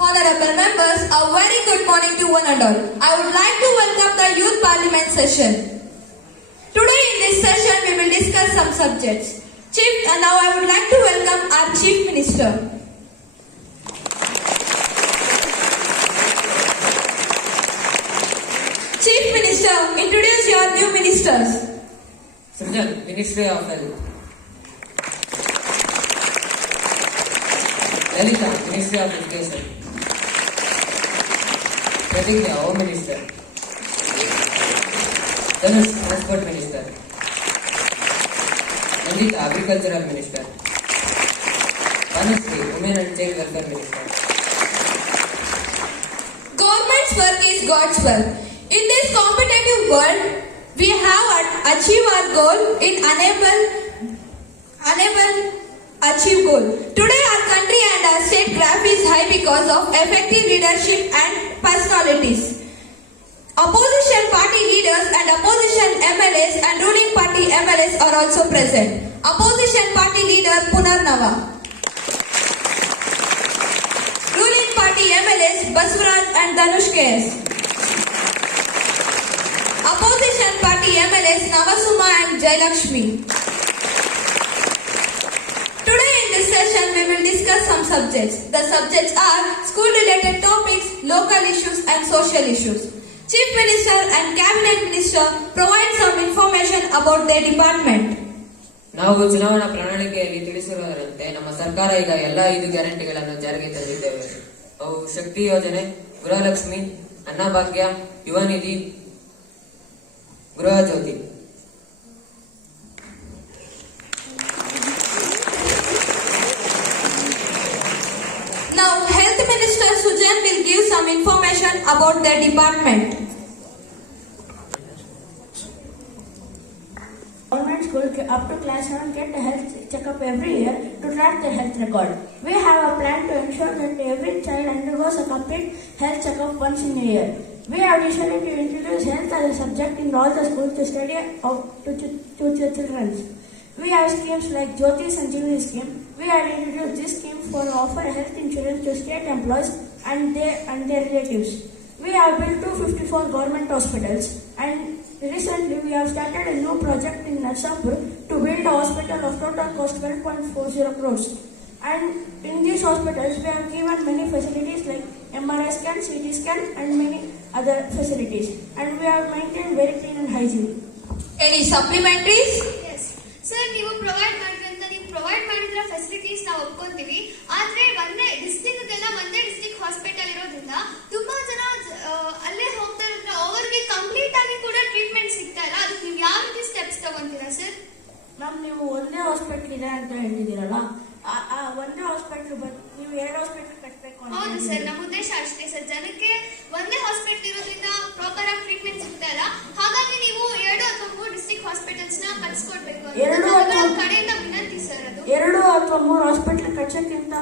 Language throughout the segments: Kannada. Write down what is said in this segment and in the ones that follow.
Honorable members, a very good morning to one and all. I would like to welcome the Youth Parliament session. Today in this session we will discuss some subjects. Now I would like to welcome our Chief Minister. Chief Minister, introduce your new ministers. Srijan, Ministry of Health. Lalita, Ministry of Education. Pratigya, Home Minister. Dhanush, Transport Minister. Nandita, Agricultural Minister. Vanusri, Women and Child Welfare Minister. Government's work is God's work. In this competitive world, we have achieved our goal in enable achieve goal. Today our country and our state graph is high because of effective leadership and personalities. Opposition party leaders and opposition MLAs and ruling party MLAs are also present. Opposition party leader Punarnava. Ruling party MLAs Baswaraj and Dhanush KS. Opposition party MLAs Navasuma and Jailakshmi. Today in this session we will discuss some subjects. The subjects are school related topics, local issues and social issues. Chief Minister and Cabinet Minister provide some information about their department. ನಾವು ಚುನಾವಣಾ ಪ್ರಣಾಳಿಕೆಯಲ್ಲಿ ತಿಳಿಸಿರುವುದರಂತೆ ನಮ್ಮ ಸರ್ಕಾರ ಈಗ ಎಲ್ಲ 5 ಗ್ಯಾರಂಟಿಗಳನ್ನು ಜಾರಿಗೆ ತಂದಿದ್ದೇವೆ. ಅವು ಶಕ್ತಿ ಯೋಜನೆ, ಗೃಹಲಕ್ಷ್ಮಿ, ಅನ್ನಭಾಗ್ಯ, ಯುವ ನಿಧಿ, ಗೃಹ ಜ್ಯೋತಿ. Now Health Minister Sujan will give some information about their department. Government school up to class 7 get a health checkup every year to track their health record. We have a plan to ensure that every child undergoes a complete health checkup once in a year. We have decided to introduce health as a subject in all the schools to study out to children. We have schemes like Jyoti Sanjeevani scheme. We have introduced this scheme for offer health insurance to state employees and their relatives. We have built 254 government hospitals, and recently we have started a new project in Narsapur to build a hospital of total cost 12.40 crores. And in these hospitals we have given many facilities like MRI scan, CT scan and many other facilities. And we have maintained very clean and hygiene. Any supplementaries? Sir, ನೀವು ಪ್ರೊವೈಡ್ ಮಾಡಿದ್ರ ಫೆಸಿಲಿಟೀಸ್ ನಾವು ಒಪ್ಕೊಂತೀವಿ. ಆದ್ರೆ ಒಂದೇ ಡಿಸ್ಟ್ರಿಕ್ಟ್ಗೆಲ್ಲ ಒಂದೇ ಡಿಸ್ಟ್ರಿಕ್ಟ್ ಹಾಸ್ಪಿಟಲ್ ಇರೋದ್ರಿಂದ ತುಂಬಾ ಜನ ಅಲ್ಲೇ ಹೋಗ್ತಾ ಇರೋದ್ರ ಅವರಿಗೆ ಕಂಪ್ಲೀಟ್ ಆಗಿ ಕೂಡ ಟ್ರೀಟ್ಮೆಂಟ್ ಸಿಗ್ತಾ ಇಲ್ಲ. ಅದಕ್ಕೆ ನೀವು ಯಾವ ರೀತಿ ಸ್ಟೆಪ್ಸ್ ತಗೊಂತೀರಾ ಸರ್? ಮ್ಯಾಮ್, ನೀವು ಒಂದೇ ಹಾಸ್ಪಿಟಲ್ ಇದೆ ಅಂತ ಹೇಳ್ತಿದ್ದೀರಲ್ಲ, ಒಂದೇ ಹಾಸ್ಪಿಟಲ್ ನೀವು 2 ಹಾಸ್ಪಿಟಲ್ ಕಟ್ಟಬೇಕು ಅಂತ. ಹೌದು ಸರ್, ನಮ್ಮ ಉದ್ದೇಶ ಅಷ್ಟೇ ಸರ್. ಜನಕ್ಕೆ ಒಂದೇ ಹಾಸ್ಪಿಟಲ್ ಇರೋದ್ರಿಂದ ಪ್ರಾಪರ್ ಆಗಿ ಟ್ರೀಟ್ಮೆಂಟ್ ಸಿಗ್ತಾ ಇಲ್ಲ. ಹಾಗಾಗಿ ನೀವು 2 ಅಥವಾ 3 ಡಿಸ್ಟ್ರಿಕ್ಟ್ ಹಾಸ್ಪಿಟಲ್ಸ್ ನ ಕಟ್ಸ್ಕೊಡ್ಬೇಕು ಅಂತ ಕಡೆಯಿಂದ ವಿನಂತಿ ಸರ್. ಅದು 2 ಅಥವಾ 3 ಹಾಸ್ಪಿಟಲ್ ಕಟ್ಸೋಕ್ಕಿಂತ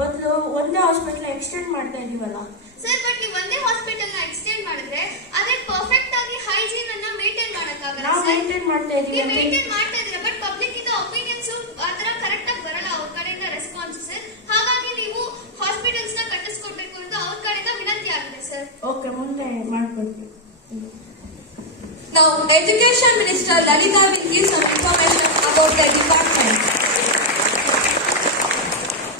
ಬದಲು ಒಂದೇ ಹಾಸ್ಪಿಟಲ್ ಎಕ್ಸ್ಟೆಂಡ್ ಮಾಡ್ತಾ ಇದೀವಲ್ಲ ಸರ್. ಬಟ್ ನೀವು ಒಂದೇ ಹಾಸ್ಪಿಟಲ್ ನ ಎಕ್ಸ್ಟೆಂಡ್ ಮಾಡಿದ್ರೆ ಅದೇ ಪರ್ಫೆಕ್ಟ್ ಆಗಿ ಹೈಜೀನ್ ಅನ್ನ ಮೇಂಟೈನ್ ಮಾಡಕ್ಕಾಗಲ್ಲ. ನಾವು ಮೇಂಟೈನ್ ಮಾಡ್ತಾ ಇದೀವಿ. ನೀವು ಮೇಂಟೈನ್ ಮಾಡ್ತಾ ಇದ್ದೀರಾ, ಬಟ್ ಪಬ್ಲಿಕ್ ಇಂದ ಒಪಿನಿಯನ್ಸ್ ಆತರ ಕರೆಕ್ಟ್ ಆಗಿ ಬರಲ್ಲ ಅವ್ರ ಕಡೆಯಿಂದ ರೆಸ್ಪಾನ್ಸ್ ಸರ್. ಹಾಗಾಗಿ ನೀವು ಹಾಸ್ಪಿಟಲ್ಸ್ ನ ಕಟ್ಟಿಸ್ಕೊಡ್ಬೇಕು ಅಂತ ಅವ್ರ ಕಡೆಯಿಂದ ವಿನಂತಿ ಆಗಿದೆ ಸರ್. ಓಕೆ, ಮುಂದೆ ಮಾಡ್ಕೊಡ್ತೀವಿ. Now Education Minister Lalita will give some information about their department.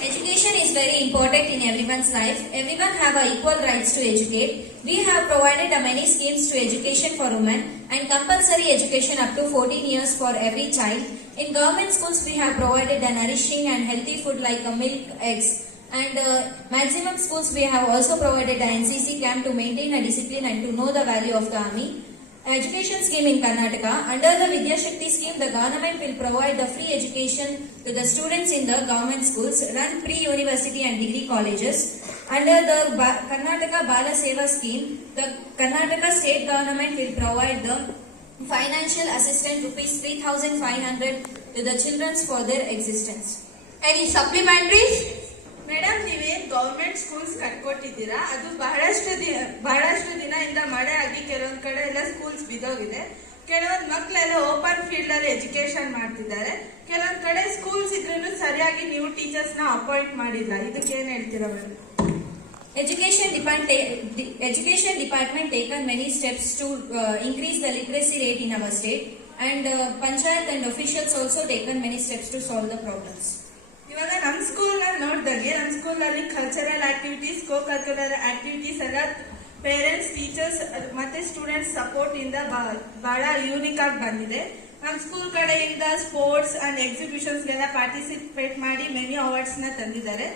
Education is very important in everyone's life. Everyone have equal rights to educate. We have provided many schemes to education for women and compulsory education up to 14 years for every child. In government schools, we have provided a nourishing and healthy food like milk, eggs. And maximum schools, we have also provided an NCC camp to maintain a discipline and to know the value of the army. Education scheme in Karnataka. Under the Vidya Shakti scheme, the government will provide the free education to the students in the government schools, run pre-university and degree colleges. Under the Karnataka Bala Seva scheme, the Karnataka state government will provide the financial assistance rupees 3,500 to the children for their existence. Any supplementaries? Madam, ನೀವೇನ್ ಗವರ್ಮೆಂಟ್ ಸ್ಕೂಲ್ಸ್ ಕಟ್ಕೊಟ್ಟಿದ್ದೀರಾ, ಅದು ಬಹಳಷ್ಟು ದಿನದಿಂದ ಮಳೆ ಆಗಿ ಕೆಲವೊಂದ್ ಕಡೆ ಎಲ್ಲ ಸ್ಕೂಲ್ಸ್ ಬಿದ್ದೋಗಿದೆ. ಕೆಲವೊಂದ್ ಮಕ್ಕಳೆಲ್ಲ ಓಪನ್ ಫೀಲ್ಡ್ ಅಲ್ಲಿ ಎಜುಕೇಶನ್ ಮಾಡ್ತಿದ್ದಾರೆ. ಕೆಲವೊಂದ್ ಕಡೆ ಸ್ಕೂಲ್ಸ್ ಇದ್ರೂ ಸರಿಯಾಗಿ ನೀವು ಟೀಚರ್ಸ್ ನ ಅಪಾಯಿಂಟ್ ಮಾಡಿಲ್ಲ. ಇದಕ್ಕೆ ಏನ್ ಹೇಳ್ತೀರಾ madam? Education department taken many steps to increase the literacy rate in our state, and panchayat and officials also taken many steps to solve the problems. ಇವಾಗ ನಮ್ಮ ಸ್ಕೂಲ್ನಲ್ಲಿ ನೋಡಿದಾಗೆ ನಮ್ಮ ಸ್ಕೂಲಲ್ಲಿ cultural activities, co curricular activities ಎಲ್ಲ ಪೇರೆಂಟ್ಸ್, ಟೀಚರ್ಸ್ ಮತ್ತೆ ಸ್ಟೂಡೆಂಟ್ಸ್ ಸಪೋರ್ಟ್ ಇಂದ ಬಹಳ ಯೂನಿಕ್ ಆಗಿ ಬಂದಿದೆ. ನಮ್ಮ ಸ್ಕೂಲ್ ಕಡೆಯಿಂದ ಸ್ಪೋರ್ಟ್ಸ್ ಅಂಡ್ ಎಕ್ಸಿಬಿಷನ್ಸ್ಗೆಲ್ಲ ಪಾರ್ಟಿಸಿಪೇಟ್ ಮಾಡಿ ಮೆನಿ ಅವಾರ್ಡ್ಸ್ ನ ತಂದಿದ್ದಾರೆ.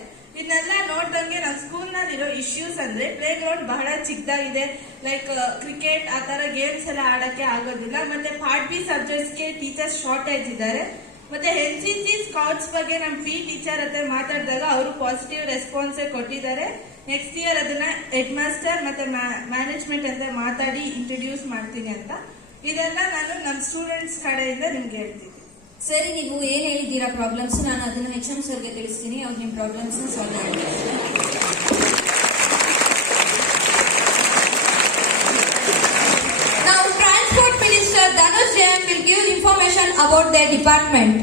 ಇದನ್ನೆಲ್ಲ ನೋಡ್ದಂಗೆ ನಮ್ಮ ಸ್ಕೂಲ್ ನಲ್ಲಿ ಇರೋ ಇಶ್ಯೂಸ್ ಅಂದ್ರೆ ಪ್ಲೇ ಗ್ರೌಂಡ್ ಬಹಳ ಚಿಕ್ಕದಾಗಿದೆ, ಲೈಕ್ ಕ್ರಿಕೆಟ್ ಆ ತರ ಗೇಮ್ಸ್ ಎಲ್ಲ ಆಡಕ್ಕೆ ಆಗೋದಿಲ್ಲ. ಮತ್ತೆ ಪಾರ್ಟ್ ಬಿ ಸಬ್ಜೆಕ್ಟ್ಸ್ಗೆ ಟೀಚರ್ಸ್ ಶಾರ್ಟೇಜ್ ಇದ್ದಾರೆ. ಮತ್ತೆ ಎನ್ಸಿಸಿ ಸ್ಕೌಟ್ಸ್ ಬಗ್ಗೆ ನಮ್ಮ ಪಿ ಟೀಚರ್ ಹತ್ರ ಮಾತಾಡಿದಾಗ ಅವರು ಪಾಸಿಟಿವ್ ರೆಸ್ಪಾನ್ಸ್ ಕೊಟ್ಟಿದ್ದಾರೆ. ನೆಕ್ಸ್ಟ್ ಇಯರ್ ಅದನ್ನ ಹೆಡ್ ಮಾಸ್ಟರ್ ಮತ್ತೆ ಮ್ಯಾನೇಜ್ಮೆಂಟ್ ಅಂತ ಮಾತಾಡಿ ಇಂಟ್ರೊಡ್ಯೂಸ್ ಮಾಡ್ತೀನಿ ಅಂತ. ಇದೆಲ್ಲ ನಾನು ನಮ್ಮ ಸ್ಟೂಡೆಂಟ್ಸ್ ಕಡೆಯಿಂದ ನಿಮ್ಗೆ ಹೇಳ್ತೀನಿ. ಸರಿ, ನೀವು ಏನ್ ಹೇಳಿದ್ದೀರಾ ಪ್ರಾಬ್ಲಮ್ಸ್, ನಾನು ಅದನ್ನ HM ಸರ್ಗೆ ತಿಳಿಸ್ತೀನಿ. ಅವ್ರು ನಿಮ್ ಪ್ರಾಬ್ಲಮ್ಸ್ ಸಾಲ್ವ್ ಮಾಡ್ತಾರೆ. Now, Transport Minister Dhanush Jain will give information about their department.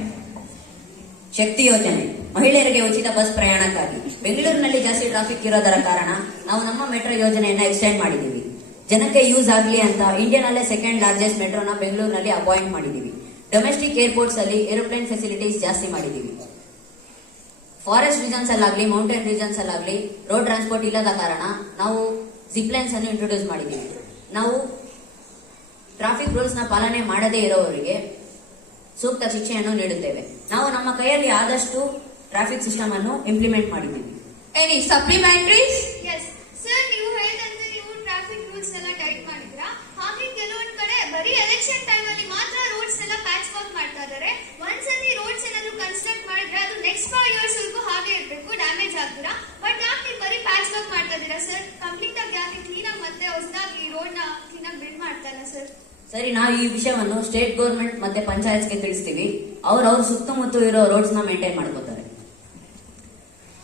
ಶಕ್ತಿ ಯೋಜನೆ ಮಹಿಳೆಯರಿಗೆ ಉಚಿತ ಬಸ್ ಪ್ರಯಾಣಕ್ಕಾಗಿ ಬೆಂಗಳೂರಿನಲ್ಲಿ ಜಾಸ್ತಿ ಟ್ರಾಫಿಕ್ ಇರೋದರ ಕಾರಣ ನಾವು ನಮ್ಮ ಮೆಟ್ರೋ ಯೋಜನೆಯನ್ನ ಎಕ್ಸ್ಟೆಂಡ್ ಮಾಡಿದೀವಿ. ಜನಕ್ಕೆ ಯೂಸ್ ಆಗಲಿ ಅಂತ ಇಂಡಿಯಾನಲ್ಲೇ ಸೆಕೆಂಡ್ ಲಾರ್ಜೆಸ್ಟ್ ಮೆಟ್ರೋನ ಬೆಂಗಳೂರಿನಲ್ಲಿ ಅಪಾಯಿಂಟ್ ಮಾಡಿದೀವಿ. ಡೊಮೆಸ್ಟಿಕ್ ಏರ್ಪೋರ್ಟ್ಸ್ ಅಲ್ಲಿ ಏರೋಪ್ಲೇನ್ ಫೆಸಿಲಿಟೀಸ್ ಜಾಸ್ತಿ ಮಾಡಿದೀವಿ. ಫಾರೆಸ್ಟ್ ರೀಜನ್ಸ್ ಅಲ್ಲಾಗ್ಲಿ, ಮೌಂಟೇನ್ ರೀಜನ್ಸ್ ಅಲ್ಲಾಗ್ಲಿ ರೋಡ್ ಟ್ರಾನ್ಸ್ಪೋರ್ಟ್ ಇಲ್ಲದ ಕಾರಣ ನಾವು ಜಿಪ್ಲೈನ್ಸ್ ಅನ್ನು ಇಂಟ್ರೊಡ್ಯೂಸ್ ಮಾಡಿದೀವಿ. ನಾವು ಟ್ರಾಫಿಕ್ ರೂಲ್ಸ್ ನ ಪಾಲನೆ ಮಾಡದೇ ಇರೋವರಿಗೆ ಸೂಕ್ತ ಶಿಕ್ಷೆಯನ್ನು ನೀಡುತ್ತೇವೆ. ನಾವು ನಮ್ಮ ಕೈಯಲ್ಲಿ ಆದಷ್ಟು ಟ್ರಾಫಿಕ್ ಸಿಸ್ಟಮ್ ಅನ್ನು ಇಂಪ್ಲಿಮೆಂಟ್ ಮಾಡಿದ್ದೀವಿ. Any supplementaries? ಎಸ್ ಸರ್, ನೀವು ಹೇಳಿದಂತೆ ನೀವು ಟ್ರಾಫಿಕ್ ರೂಲ್ಸ್ ಎಲ್ಲ ಟೈಟ್ ಮಾಡಿದ್ರಾ. ಹಾಗೆ ಕೆಲವೊಂದ್ ಕಡೆ ಬರೀ ಎಲೆಕ್ಷನ್ ಟೈಮ್ ಅಲ್ಲಿ ಮಾತ್ರ ರೋಡ್ಸ್ ಎಲ್ಲ ಪ್ಯಾಚ್ ವರ್ಕ್ ಮಾಡ್ತಾ ಇದಾರೆ. ಒಂದ್ಸತಿ ರೋಡ್ಸ್ ಏನಾದ್ರು ಕನ್ಸ್ಟ್ರಕ್ಟ್ ಮಾಡಿದ್ರೆ ಅದು ನೆಕ್ಸ್ಟ್ 5 years ವರೆಗೂ ಹಾಗೆ ಇರ್ಬೇಕು, ಡ್ಯಾಮೇಜ್ ಆಗ್ತೀರಾ. ಬಟ್ ಯಾಕೆ ನೀವು ಬರೀ ಪ್ಯಾಚ್ ವರ್ಕ್ ಮಾಡ್ತಾ ಇದೀರಾ ಸರ್? ಕಂಪ್ಲೀಟ್ ಆಗಿ ಯಾಕೆ ಕ್ಲೀನ್ ಆಗಿ ಮತ್ತೆ ಹೊಸದಾಗಿ ರೋಡ್ ನ ಕ್ಲೀನ್ ಆಗಿ ಬಿಲ್ಡ್ ಮಾಡ್ತಾ ಇಲ್ಲ ಸರ್? ಸರಿ, ನಾವು ಈ ವಿಷಯವನ್ನು ಸ್ಟೇಟ್ ಗೌರ್ಮೆಂಟ್ ಮತ್ತೆ ಪಂಚಾಯತ್ಗೆ ತಿಳಿಸ್ತೀವಿ. ಅವ್ರ ಸುತ್ತಮುತ್ತ ಇರೋ ರೋಡ್ಸ್ ನ ಮೇಂಟೈನ್ ಮಾಡ್ಕೋತಾರೆ.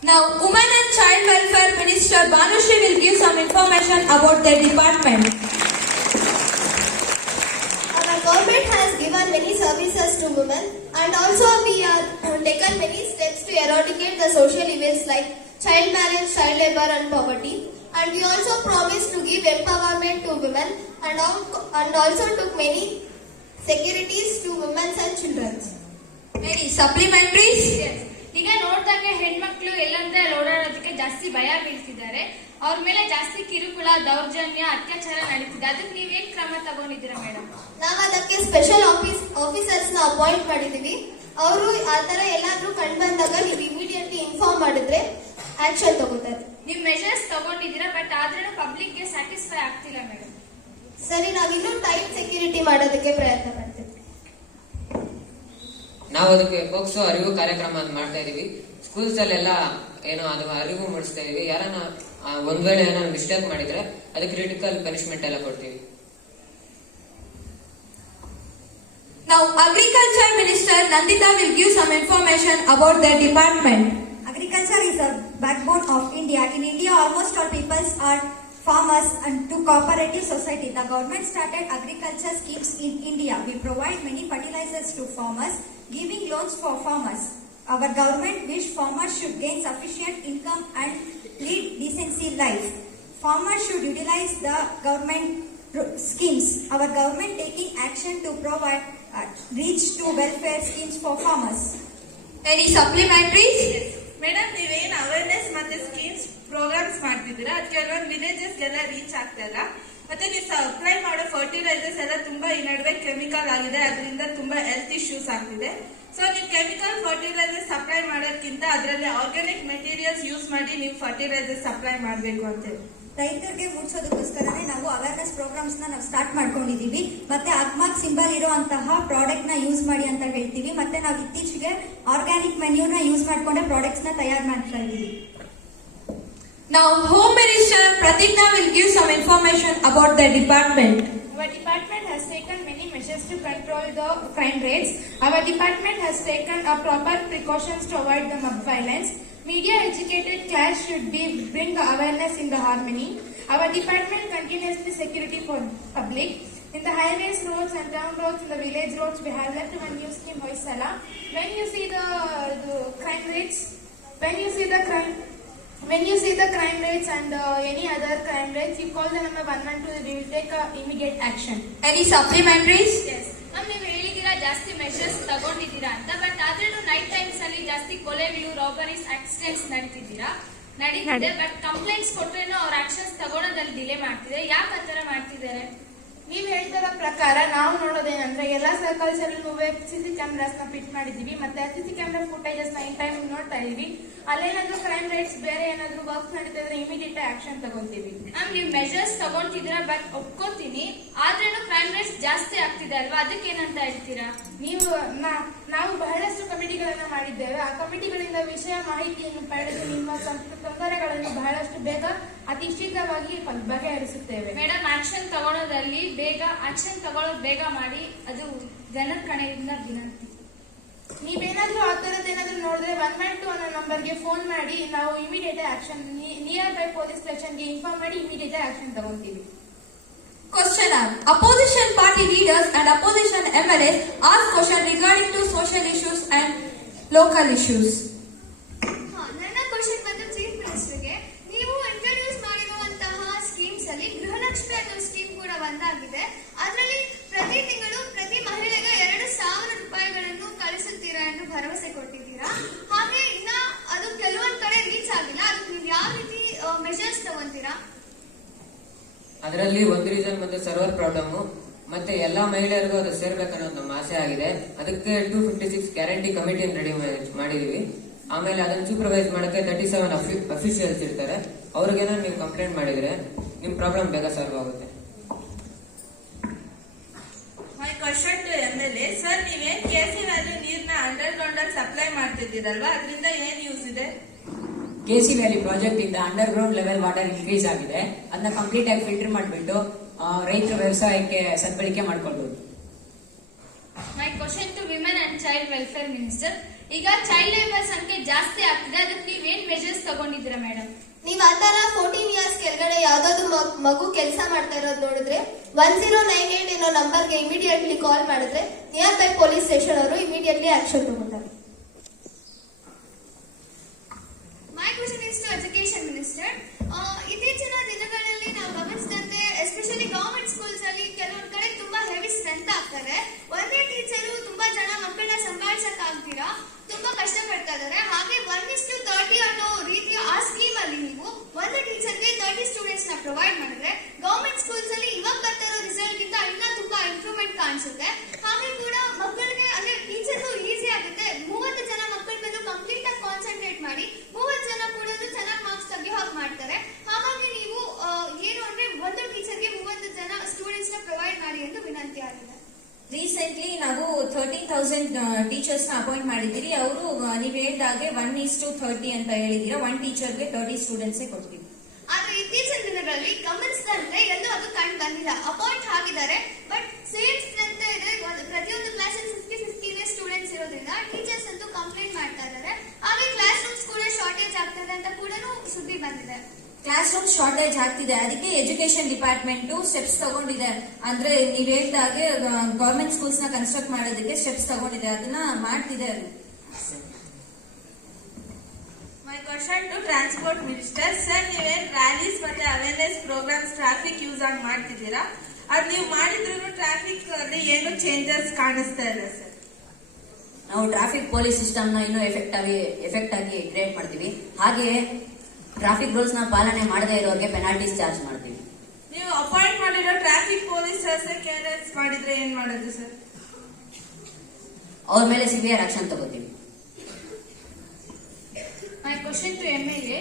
Now, Women and Child Welfare Minister Bhanushri will give some information about their department. Our government has given many services to women, and also we have taken many steps to eradicate the social evils like child marriage, child labor and poverty. And we also promised to give empowerment to women and also took many securities to women and children. Any supplementaries? ಈಗ ನೋಡ್ದಂಗೆ ಹೆಣ್ಮಕ್ಳು ಎಲ್ಲಂದ್ರೆ ಓಡಾಡೋದಕ್ಕೆ ಜಾಸ್ತಿ ಭಯ ಬೀಳ್ತಿದ್ದಾರೆ. ಅವ್ರ ಮೇಲೆ ಜಾಸ್ತಿ ಕಿರುಕುಳ, ದೌರ್ಜನ್ಯ, ಅತ್ಯಾಚಾರ ನಡೀತಿದೆ. ಅದಕ್ಕೆ ನೀವೇನ್ ಕ್ರಮ ತಗೊಂಡಿದ್ದೀರಾ ಮೇಡಮ್? ನಾವು ಅದಕ್ಕೆ ಸ್ಪೆಷಲ್ ಆಫೀಸರ್ಸ್ ನ ಅಪಾಯಿಂಟ್ ಮಾಡಿದೀವಿ. ಅವರು ಆ ತರ ಎಲ್ಲಾದ್ರೂ ಕಂಡು ಬಂದಾಗ ನೀವು ಇಮಿಡಿಯೇಟ್ಲಿ ಇನ್ಫಾರ್ಮ್ ಮಾಡಿದ್ರೆ ಆಕ್ಷನ್ ತಗೋತಾರೆ. ನೀವು ಮೆಷರ್ಸ್ ತಗೊಂಡಿದ್ದೀರಾ, ಬಟ್ ಆದ್ರೂ ಪಬ್ಲಿಕ್ ಗೆ ಸ್ಯಾಟಿಸ್ಫೈ ಆಗ್ತಿಲ್ಲ ಮೇಡಮ್. ಸರಿ, ನಾವಿನ್ನೂ ಟೈಟ್ ಸೆಕ್ಯೂರಿಟಿ ಮಾಡೋದಕ್ಕೆ ಪ್ರಯತ್ನ ಪಡ್ತೀವಿ. ನಾವು ಅದಕ್ಕೆ ಪೋಕ್ಸೋ ಅರಿವು ಕಾರ್ಯಕ್ರಮ ಮಾಡ್ತಾ ಇದೀವಿ. ಸ್ಕೂಲ್ಸ್ ಅಲ್ಲೆಲ್ಲ ಏನೋ ಅದು ಅರಿವು ಮೂಡಿಸ್ತಾ ಇದೀವಿ. ಯಾರನ್ನ ಒಂದ್ ವೇಳೆ ಏನೋ ಮಿಸ್ಟೇಕ್ ಮಾಡಿದ್ರೆ ಅದಕ್ಕೆ ಕ್ರಿಟಿಕಲ್ ಪನಿಷ್ಮೆಂಟ್ ಎಲ್ಲ ಕೊಡ್ತೀವಿ. Now, Agriculture Minister Nandita will give some information about their department. Agriculture is the backbone of India. In India, almost all peoples are farmers and to cooperative society. The government started agriculture schemes in India. We provide many fertilizers to farmers, giving loans for farmers. Our government wish farmers should gain sufficient income and lead decency life. Farmers should utilize the government schemes. Our government taking action to provide reach to welfare schemes for farmers. Any supplementaries? Madam, ನೀವೇನ್ ಅವೇರ್ನೆಸ್ ಮತ್ತೆ ಸ್ಕೀಮ್ಸ್ ಪ್ರೋಗ್ರಾಮ್ಸ್ ಮಾಡ್ತಿದ್ದೀರಾ, ಅದು ಕೆಲವೊಂದು ವಿಲೇಜಸ್ ಎಲ್ಲ ರೀಚ್ ಆಗ್ತಾ ಇಲ್ಲ. ಮತ್ತೆ ನೀವು ಸಪ್ಲೈ ಮಾಡೋ ಫರ್ಟಿಲೈಸರ್ಸ್ ಎಲ್ಲ ತುಂಬಾ ಈ ನಡುವೆ ಕೆಮಿಕಲ್ ಆಗಿದೆ, ಅದರಿಂದ ತುಂಬಾ ಹೆಲ್ತ್ ಇಶ್ಯೂಸ್ ಆಗ್ತಿದೆ. ಸೊ ನೀವು ಕೆಮಿಕಲ್ ಫರ್ಟಿಲೈಸರ್ ಸಪ್ಲೈ ಮಾಡೋದಕ್ಕಿಂತ ಅದರಲ್ಲಿ ಆರ್ಗ್ಯಾನಿಕ್ ಮೆಟೀರಿಯಲ್ಸ್ ಯೂಸ್ ಮಾಡಿ ನೀವು ಫರ್ಟಿಲೈಸರ್ ಸಪ್ಲೈ ಮಾಡಬೇಕು ಅಂತ ಹೇಳಿ ರೈತರಿಗೆ ಮೂಡಿಸೋದಕ್ಕೋಸ್ಕರನೇ ನಾವು ಅವೇರ್ನೆಸ್ ಪ್ರೋಗ್ರಾಮ್ಸ್ ನಾವು ಸ್ಟಾರ್ಟ್ ಮಾಡ್ಕೊಂಡಿದೀವಿ. ಮತ್ತೆ ಅಗ್ಮಾರ್ಕ್ ಸಿಂಬಲ್ ಇರುವಂತಹ ಪ್ರಾಡಕ್ಟ್ ನ ಯೂಸ್ ಮಾಡಿ ಅಂತ ಹೇಳ್ತೀವಿ. ಮತ್ತೆ ನಾವು ಇತ್ತೀಚೆಗೆ ಆರ್ಗ್ಯಾನಿಕ್ ಮೆನ್ಯೂನ ಯೂಸ್ ಮಾಡ್ಕೊಂಡೆ ಪ್ರಾಡಕ್ಟ್ಸ್ ನ ತಯಾರು ಮಾಡ್ತಾ ಇದೀವಿ. Now, Home Minister Pratigna will give some information about their department. Our department has taken many measures to control the crime rates. Our department has taken a proper precautions to avoid the mob violence. Media educated class should bring the awareness in the harmony. Our department continuously security for public. In the highways, roads and town roads, in the village roads, we have left one new scheme, Hoysala. When you see the crime rates, When you see the crime rates and any other crime rates, you call the number 112. We will take immediate action. Any supplementaries? Yes. Ma'am ನೀವು ಹೇಳಿದ್ದೀರಾ ಜಾಸ್ತಿ ಮೆಷರ್ಸ್ ತಗೊಂಡಿದ್ದೀರಾ ಅಂತ, ಬಟ್ ಆದ್ರೂ ನೈಟ್ ಟೈಮ್ಸ್ ಅಲ್ಲಿ ಜಾಸ್ತಿ ಕೊಲೆಗಳು, ರಾಬರೀಸ್, ಆಕ್ಸಿಡೆಂಟ್ಸ್ ನಡೀತಿದೆ. ಬಟ್ ಕಂಪ್ಲೇಂಟ್ಸ್ ಕೊಟ್ರೇನು ಅವ್ರ ಆಕ್ಷನ್ಸ್ ತಗೊಳೋದ್ರಲ್ಲಿ ಡಿಲೇ ಮಾಡ್ತಿದೆ. ಯಾಕೆ ಆ ತರ ಮಾಡ್ತಿದ್ದಾರೆ? ನೀವು ಹೇಳ್ತಿರೋ ಪ್ರಕಾರ ನಾವು ನೋಡೋದೇನಂದ್ರೆ ಎಲ್ಲ ಸರ್ಕಲ್ಸ್ ಅಲ್ಲಿ ಸಿಸಿ ಕ್ಯಾಮ್ರಾಸ್ ನ ಫಿಟ್ ಮಾಡಿದೀವಿ, ಮತ್ತೆ ಸಿಸಿ ಕ್ಯಾಮ್ರಾ ಫುಟೇಜಸ್ ನ ಇನ್ ಟೈಮ್ ನೋಡ್ತಾ ಇದೀವಿ. ಅಲ್ಲೇನಾದ್ರೂ ಕ್ರೈಮ್ ರೇಟ್ಸ್ ಬೇರೆ ಏನಾದ್ರೂ ವರ್ಕ್ ನಡೀತಿದ್ರೆ ಇಮಿಡಿಯೇಟ್ ಆಕ್ಷನ್ ತಗೊಂತೀವಿ. ಮ್ಯಾಮ್ ನೀವು ಮೆಷರ್ಸ್ ತಗೊಂತಿದ್ದೀರಾ, ಬಟ್ ಒಪ್ಕೋತೀನಿ, ಆದ್ರೇನು ಕ್ರೈಮ್ ರೇಟ್ಸ್ ಜಾಸ್ತಿ ಆಗ್ತಿದೆ ಅಲ್ವಾ, ಅದಕ್ಕೆ ಏನಂತ ಹೇಳ್ತೀರಾ? ನಾವು ಬಹಳಷ್ಟು ಕಮಿಟಿಗಳನ್ನ ಮಾಡಿದ್ದೇವೆ. ಆ ಕಮಿಟಿಗಳಿಂದ ವಿಷಯ ಮಾಹಿತಿಯನ್ನು ಪಡೆದು ನಿಮ್ಮ ತೊಂದರೆಗಳನ್ನು ಬಹಳಷ್ಟು ಬೇಗ ಅತಿ ಶೀಘ್ರವಾಗಿ ಬಗೆಹರಿಸುತ್ತೇವೆ. ಮೇಡಮ್ ಆಕ್ಷನ್ ತಗೊಳ್ಳೋದ್ರಲ್ಲಿ ತಗೊಳ್ಳೋದು ಬೇಗ ಮಾಡಿ, ಅದು ಜನರ ಕಡೆಯಿಂದ ವಿನಂತಿ. ನೀವೇನಾದ್ರೂ ಆ ತರದ್ದೇನಾದ್ರೂ ನೋಡಿದ್ರೆ 112 ಅನ್ನೋ ನಂಬರ್ಗೆ ಫೋನ್ ಮಾಡಿ, ನಾವು immediate action nearby police ಸ್ಟೇಷನ್ಗೆ ಇನ್ಫಾರ್ಮ್ ಮಾಡಿ ಇಮಿಡಿಯೇಟ್ ಆಕ್ಷನ್ ತಗೊಂತೀವಿ. Question R. Opposition party leaders and opposition MLAs ask question regarding to social issues and local issues. ನನ್ನ ಕ್ವಶನ್ ಬಂದು ಚೀಫ್ ಮಿನಿಸ್ಟರ್ಗೆ. ನೀವು ಇಂಟ್ರೊಡ್ಯೂಸ್ ಮಾಡಿರುವಂತಹ ಸ್ಕೀಮ್ಸ್ ಅಲ್ಲಿ ಗೃಹಲಕ್ಷ್ಮಿ ಅನ್ನೋ ಸ್ಕೀಮ್ ಕೂಡ ಒಂದಾಗಿದೆ. ಅದರಲ್ಲಿ ಪ್ರತಿ ತಿಂಗಳು ಪ್ರತಿ ಮಹಿಳೆಗೆ 2,000 ರೂಪಾಯಿಗಳನ್ನು ಕಳಿಸುತ್ತೀರಾ ಎಂದು ಭರವಸೆ ಕೊಟ್ಟಿದ್ದೀರಾ. ಹಾಗೆ ಇನ್ನ ಅದು ಕೆಲವೊಂದು ಕಡೆ ರೀಚ್ ಆಗಿಲ್ಲ. ಅದಕ್ಕೆ ನೀವು ಯಾವ ರೀತಿ ಮೆಷರ್ಸ್ ತಗೊಂತೀರಾ? ಅದರಲ್ಲಿ ಒಂದು ರೀಸನ್ ಮತ್ತೆ ಸರ್ವರ್ ಪ್ರಾಬ್ಲಮ್, ಮತ್ತೆ ಎಲ್ಲಾ ಮಹಿಳೆಯರಿಗೂ ಅದು ಸೇರ್ಬೇಕನ್ನೋದು ನಮ್ಮ ಆಸೆ ಆಗಿದೆ. ಅದಕ್ಕೆ 256 ಗ್ಯಾರಂಟಿ ಕಮಿಟಿಯನ್ನು ರೆಡಿ ಮಾಡಿದೀವಿ. ಆಮೇಲೆ ಅದನ್ನು ಸೂಪರ್ವೈಸ್ ಮಾಡಕ್ಕೆ 37 ಅಫಿಷಿಯಲ್ಸ್ ಇರ್ತಾರೆ. ಅವ್ರಿಗೇನೋ ನೀವು ಕಂಪ್ಲೇಂಟ್ ಮಾಡಿದ್ರೆ ನಿಮ್ ಪ್ರಾಬ್ಲಮ್ ಬೇಗ ಸಾಲ್ವ್ ಆಗುತ್ತೆ. My question to MLA. Sir, ನೀವೇನ್ ಕೆಸಿ ವ್ಯಾಲಿ ನೀರ್ನ ಅಂಡರ್ ಗ್ರೌಂಡ್ ಅಲ್ಲಿ ಸಪ್ಲೈ ಮಾಡ್ತಿದ್ದೀರಲ್ವಾ, ಅದರಿಂದ ಏನ್ ಯೂಸ್ ಇದೆ? ಕೆಸಿ ವ್ಯಾಲಿ ಪ್ರಾಜೆಕ್ಟ್ ಇಂದ underground level water increase ಆಗಿದೆ. ಅದನ್ನ ಕಂಪ್ಲೀಟ್ ಆಗಿ ಫಿಲ್ಟರ್ ಮಾಡಿಬಿಟ್ಟು ರೈತರ ವ್ಯವಸಾಯಕ್ಕೆ ಸದ್ಬಳಕೆ ಮಾಡ್ಕೊಳ್ಬಹುದು. My question to women and child welfare minister. ಈಗ ಚೈಲ್ಡ್ ಲೇಬರ್ ಸಂಖ್ಯೆ ಜಾಸ್ತಿ ಆಗ್ತಿದೆ, ಅದಕ್ಕೆ ನೀವೇನ್ ಮೆಜರ್ಸ್ ತಗೊಂಡಿದ್ದೀರಾ ಮೇಡಮ್? ನೀವ್ ಆ ತರ 14 ಇಯರ್ಸ್ ಕೆಳಗಡೆ ಯಾವ್ದಾದ್ರು ಮಗು ಕೆಲಸ ಮಾಡ್ತಾ ಇರೋದು ನೋಡಿದ್ರೆ 1098 ಅನ್ನೋ ನಂಬರ್ಗೆ ಇಮಿಡಿಯೇಟ್ಲಿ ಕಾಲ್ ಮಾಡಿದ್ರೆ ನಿಯರ್ ಬೈ ಪೊಲೀಸ್ ಸ್ಟೇಷನ್ ಅವರು ಇಮಿಡಿಯೇಟ್ಲಿ ಆಕ್ಷನ್ ತಗೊಂತಾರೆ. My question is to education minister. ಇತ್ತೀಚಿನ ದಿನಗಳಲ್ಲಿ ನಾವು ಗಮನಿಸಿದಂತೆ ಎಸ್ಪೆಷಲಿ ಗವರ್ಮೆಂಟ್ ಸ್ಕೂಲ್ಸ್ ಅಲ್ಲಿ ಕೆಲವೊಂದು ಕಡೆ ತುಂಬಾ ಹೆವಿ ಸ್ಟ್ರೆಂತ್ ಆಗ್ತಾರೆ. ಒಂದೇ ಟೀಚರು ತುಂಬಾ ಜನ ಮಕ್ಕಳನ್ನ ಸಂಭಾಳಿಸಕ್ ಆಗ್ತೀರಾ, ತುಂಬಾ ಕಷ್ಟ ಪಡ್ತಾ ಇದಾರೆ. ಹಾಗೆ 1:30 ಅನ್ನೋ ರೀತಿಯ ಆ ಸ್ಕೀಮ್ ಅಲ್ಲಿ ನೀವು ಒಂದು ಟೀಚರ್ಗೆ 30 ಸ್ಟೂಡೆಂಟ್ಸ್ ನ ಪ್ರೊವೈಡ್ ಮಾಡಿದ್ರೆ ಗವರ್ಮೆಂಟ್ ಸ್ಕೂಲ್ಸ್ ಅಲ್ಲಿ ಇವಾಗ ಬರ್ತಾ ಇರೋ ರಿಸಲ್ಟ್ ಗಿಂತ ಇನ್ನ ತುಂಬಾ ಇಂಪ್ರೂವ್ಮೆಂಟ್ ಕಾಣಿಸುತ್ತೆ. ಹಾಗೆ ಕೂಡ ಮಕ್ಕಳಿಗೆ ಅಂದ್ರೆ ಟೀಚರ್ಗೂ ಈಸಿ ಆಗುತ್ತೆ. 30 ಜನ ಮಕ್ಕಳ ಮೇಲೆ ಕಂಪ್ಲೀಟ್ ಆಗಿ ಕಾನ್ಸಂಟ್ರೇಟ್ ಮಾಡಿ 30 ಜನ ಕೂಡ ಚೆನ್ನಾಗಿ ಮಾರ್ಕ್ಸ್ ತೆಗೆಯೋ ಹಾಗೆ ಮಾಡ್ತಾರೆ. ಹಾಗಾಗಿ ನೀವು ಏನು ಅಂದ್ರೆ ಒಂದು ಟೀಚರ್ಗೆ 30 ಜನ ಸ್ಟೂಡೆಂಟ್ಸ್ ನ ಪ್ರೊವೈಡ್ ಮಾಡಿ ಎಂದು ವಿನಂತಿ ಆಗಿದೆ. ರೀಸೆಂಟ್ಲಿ ನಾವು 13,000 ಟೀಚರ್ಸ್ ನ ಅಪಾಯಿಂಟ್ ಮಾಡಿದ್ದೀರಿ. ಅವರು ನೀವು ಹೇಳಿದಾಗೆ 1:30 ಅಂತ ಹೇಳಿದೀರಾ. 1 ಟೀಚರ್ಗೆ 30 ಸ್ಟೂಡೆಂಟ್ಸ್ ಕೊಡ್ತೀವಿ. ಆದ್ರೆ ಇತ್ತೀಚಿನ ದಿನಗಳಲ್ಲಿ ಗಮನಿಸಿದಂತೆ ಎಲ್ಲೂ ಅದು ಕಂಡು ಬಂದಿಲ್ಲ. ಅಪಾಯಿಂಟ್ ಆಗಿದ್ದಾರೆ, ಬಟ್ ಸೇಮ್ ಸ್ಟ್ರೆಂತ್ ಇದೆ. ಪ್ರತಿಯೊಂದು ಕ್ಲಾಸ್ 50 ಸ್ಟೂಡೆಂಟ್ಸ್ ಇರೋದ್ರಿಂದ ಟೀಚರ್ಸ್ ಅಂತೂ ಕಂಪ್ಲೇಂಟ್ ಮಾಡ್ತಾ ಇದ್ದಾರೆ. ಹಾಗೆ ಕ್ಲಾಸ್ ರೂಮ್ಸ್ ಕೂಡ ಶಾರ್ಟೇಜ್ ಆಗ್ತದೆ ಅಂತ ಕೂಡ ಸುದ್ದಿ ಬಂದಿದೆ. ಕ್ಲಾಸ್ ರೂಮ್ ಶಾರ್ಟೇಜ್ ಆಗ್ತಿದೆ, ಅದಕ್ಕೆ ಎಜುಕೇಶನ್ ಡಿಪಾರ್ಟ್ಮೆಂಟ್ ಸ್ಟೆಪ್ಸ್ ತಗೊಂಡಿದೆ. ಅಂದ್ರೆ ನೀವ್ ಹೇಳಿದಾಗೆ ಗವರ್ಮೆಂಟ್ ಸ್ಕೂಲ್ಸ್ ನ ಕನ್ಸ್ಟ್ರಕ್ಟ್ ಮಾಡೋದಕ್ಕೆ ಸ್ಟೆಪ್ಸ್ ತಗೊಂಡಿದೆ, ಅದನ್ನ ಮಾಡ್ತಿದೆ. My question to transport minister. Sir, ನೀವೇನ್ ರ್ಯಾಲೀಸ್ ಮತ್ತೆ ಅವೇರ್ನೆಸ್ ಪ್ರೋಗ್ರಾಮ್ಸ್ ಟ್ರಾಫಿಕ್ ಯೂಸ್ ಆಗಿ ಮಾಡ್ತಿದ್ದೀರಾ, ಅದ್ ನೀವು ಮಾಡಿದ್ರು ಟ್ರಾಫಿಕ್ ಅಲ್ಲಿ ಏನು ಚೇಂಜಸ್ ಕಾಣಿಸ್ತಾ ಇಲ್ಲ ಸರ್? ನಾವು ಟ್ರಾಫಿಕ್ ಪೊಲೀಸ್ ಸಿಸ್ಟಮ್ ನ ಇನ್ನೂ ಎಫೆಕ್ಟ್ ಆಗಿ ಕ್ರಿಯೇಟ್ ಮಾಡ್ತೀವಿ. ಹಾಗೆ ಟ್ರಾಫಿಕ್ ರೂಲ್ಸ್ ನ ಪಾಲನೆ ಮಾಡದೇ ಇರೋರಿಗೆ ಪೆನಾಲ್ಟೀಸ್ ಚಾರ್ಜ್ ಮಾಡ್ತೀವಿ. ನೀವು ಅಪಾಯಿಂಟ್ ಮಾಡಿರೋ ಟ್ರಾಫಿಕ್ ಪೊಲೀಸರ್ಸ್ ಕೇರ್ಲೆಸ್ ಮಾಡಿದ್ರೆ ಏನ್ ಮಾಡೋದು ಸರ್? ಅವ್ರ ಮೇಲೆ ಸಿವಿಯರ್ ಆಕ್ಷನ್ ತಗೋತೀವಿ. My question to MLA.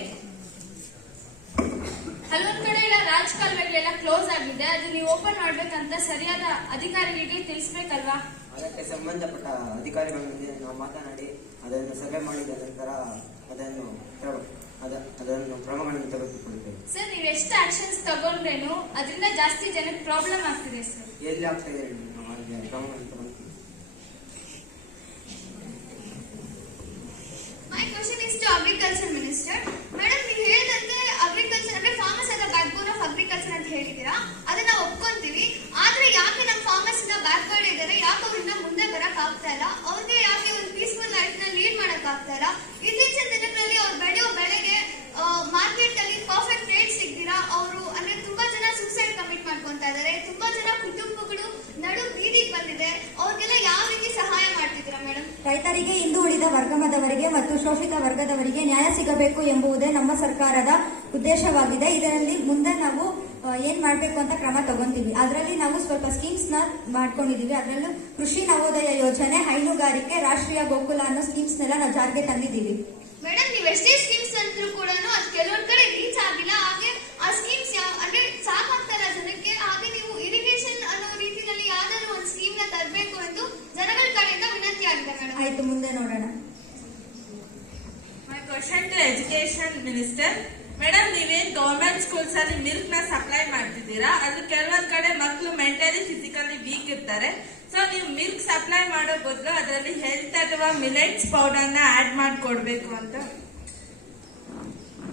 ಹಲವೊಂದ್ ಕಡೆ ಎಲ್ಲ ರಾಜಕಾಲುವೆಗಳೆಲ್ಲ ಕ್ಲೋಸ್ ಆಗಿದೆ, ಅದು ನೀವು ಓಪನ್ ಮಾಡ್ಬೇಕಂತ ಸರಿಯಾದ ಅಧಿಕಾರಿಗಳಿಗೆ ತಿಳಿಸ್ಬೇಕಲ್ವಾ? ಅದಕ್ಕೆ ಸಂಬಂಧಪಟ್ಟ ಅಧಿಕಾರಿಗಳೊಂದಿಗೆ ನಾವು ಮಾತನಾಡಿ ಅದನ್ನು ಸರ್ವೆ ಮಾಡಿದ ನಂತರ ಅದನ್ನು ಕ್ರಮಗಳನ್ನು ತೆಗೆದುಕೊಳ್ಳುತ್ತೇವೆ. ಸರ್, ನೀವು ಎಷ್ಟು ಆಕ್ಷನ್ಸ್ ತಗೊಂಡ್ರೇನು ಅದರಿಂದ ಜಾಸ್ತಿ ಜನಕ್ಕೆ ಪ್ರಾಬ್ಲಮ್ ಆಗ್ತಿದೆ ಸರ್. ಎಲ್ಲಿ ಆಗ್ತಾ ಇದೆ ಕ್ರಮಗಳನ್ನು ತಗೊಳ್ತೀವಿ. My question is to agriculture minister. Madam, ನೀವು ಹೇಳಿದಂತೆ ಅಗ್ರಿಕಲ್ಚರ್ ಅಂದ್ರೆ farmers are the backbone of agriculture ಅಂತ ಹೇಳಿದೀರಾ, ಅದನ್ನ ಒಪ್ಕೊಂತೀವಿ. ಆದ್ರೆ ಯಾಕೆ ನಮ್ಮ ಫಾರ್ಮರ್ಸ್ ಇಂದ ಬ್ಯಾಕ್ ವರ್ಡ್ ಇದ್ದಾರೆ, ಯಾಕೆ ಅವ್ರಿಂದ ಮುಂದೆ ಬರಕ್ ಆಗ್ತಾ ಇಲ್ಲ, ಅವ್ರಿಗೆ ಯಾಕೆ ಒಂದು ಪೀಸ್ಫುಲ್ ಲೈಫ್ ನ ಲೀಡ್ ಮಾಡಕ್ ಆಗ್ತಾ ಇಲ್ಲ? ಇತ್ತೀಚಿನ ದಿನಗಳಲ್ಲಿ ಅವ್ರು ಬೆಳೆಯೋ ಬೆಳೆಗೆ ತಗೊಂತಾ ಇದ್ದಾರೆ. ತುಂಬಾ ಜನ ಕುಟುಂಬಗಳು ನಡು ಬೀದಿಗೆ ಬಂದಿದೆ. ಅವ್ರಿಗೆಲ್ಲ ಯಾವ ರೀತಿ ಸಹಾಯ ಮಾಡ್ತಿದ್ದೀರಾ ಮೇಡಮ್? ರೈತರಿಗೆ, ಹಿಂದುಳಿದ ವರ್ಗದವರಿಗೆ ಮತ್ತು ಶೋಷಿತ ವರ್ಗದವರಿಗೆ ನ್ಯಾಯ ಸಿಗಬೇಕು ಎಂಬುದೇ ನಮ್ಮ ಸರ್ಕಾರದ ಉದ್ದೇಶವಾಗಿದೆ. ಇದರಲ್ಲಿ ಮುಂದೆ ನಾವು ಏನ್ ಮಾಡ್ಬೇಕು ಅಂತ ಕ್ರಮ ತಗೊಂತೀವಿ. ಅದರಲ್ಲಿ ನಾವು ಸ್ವಲ್ಪ ಸ್ಕೀಮ್ಸ್ ನ ಮಾಡ್ಕೊಂಡಿದೀವಿ. ಅದರಲ್ಲೂ ಕೃಷಿ ನವೋದಯ ಯೋಜನೆ, ಹೈನುಗಾರಿಕೆ, ರಾಷ್ಟ್ರೀಯ ಗೋಕುಲ ಅನ್ನೋ ಸ್ಕೀಮ್ಸ್ ನೆಲ್ಲ ನಾವು ಜಾರಿಗೆ ತಂದಿದ್ದೀವಿ. ಮೇಡಮ್, ನೀವು ಎಷ್ಟೇ ಸ್ಕೀಮ್ಸ್ ಅಂದ್ರೂ ಕೂಡ ಅದು ಕೆಲವೊಂದ್ ಕಡೆ ರೀಚ್ ಆಗಿಲ್ಲ. ಹಾಗೆ ಆ ಸ್ಕೀಮ್ಸ್ ಅಂದ್ರೆ ಸಾಕಾಗ್ತಾರ ಜನಕ್ಕೆ. ಹಾಗೆ ನೀವು ಇರಿಗೇಷನ್ ಅನ್ನೋ ರೀತಿಯಲ್ಲಿ ಯಾವ್ದಾದ್ರು ಒಂದು ಸ್ಕೀಮ್ ನ ತರಬೇಕು ಎಂದು ಜನಗಳ ಕಡೆಯಿಂದ ವಿನಂತಿ ಆಗಿದೆ ಮೇಡಮ್. ಆಯ್ತು, ಮುಂದೆ ನೋಡೋಣ. My question to education minister. Madam, ನೀವೇನ್ ಗವರ್ಮೆಂಟ್ ಸ್ಕೂಲ್ಸ್ ಅಲ್ಲಿ ಮಿಲ್ಕ್ ನ ಸಪ್ಲೈ ಮಾಡ್ತಿದ್ದೀರಾ, ಅದು ಕೆಲವೊಂದ್ ಕಡೆ ಮಕ್ಕಳು ಮೆಂಟಲಿ ಫಿಸಿಕಲಿ ವೀಕ್ ಇರ್ತಾರೆ. ಸೊ ನೀವು ಮಿಲ್ಕ್ ಸಪ್ಲೈ ಮಾಡೋ ಬದಲು ಅದರಲ್ಲಿ ಹೆಲ್ತ್ ಅಥವಾ ಮಿಲೆಟ್ಸ್ ಪೌಡರ್ ನ ಆಡ್ ಮಾಡಿಕೊಡ್ಬೇಕು ಅಂತ.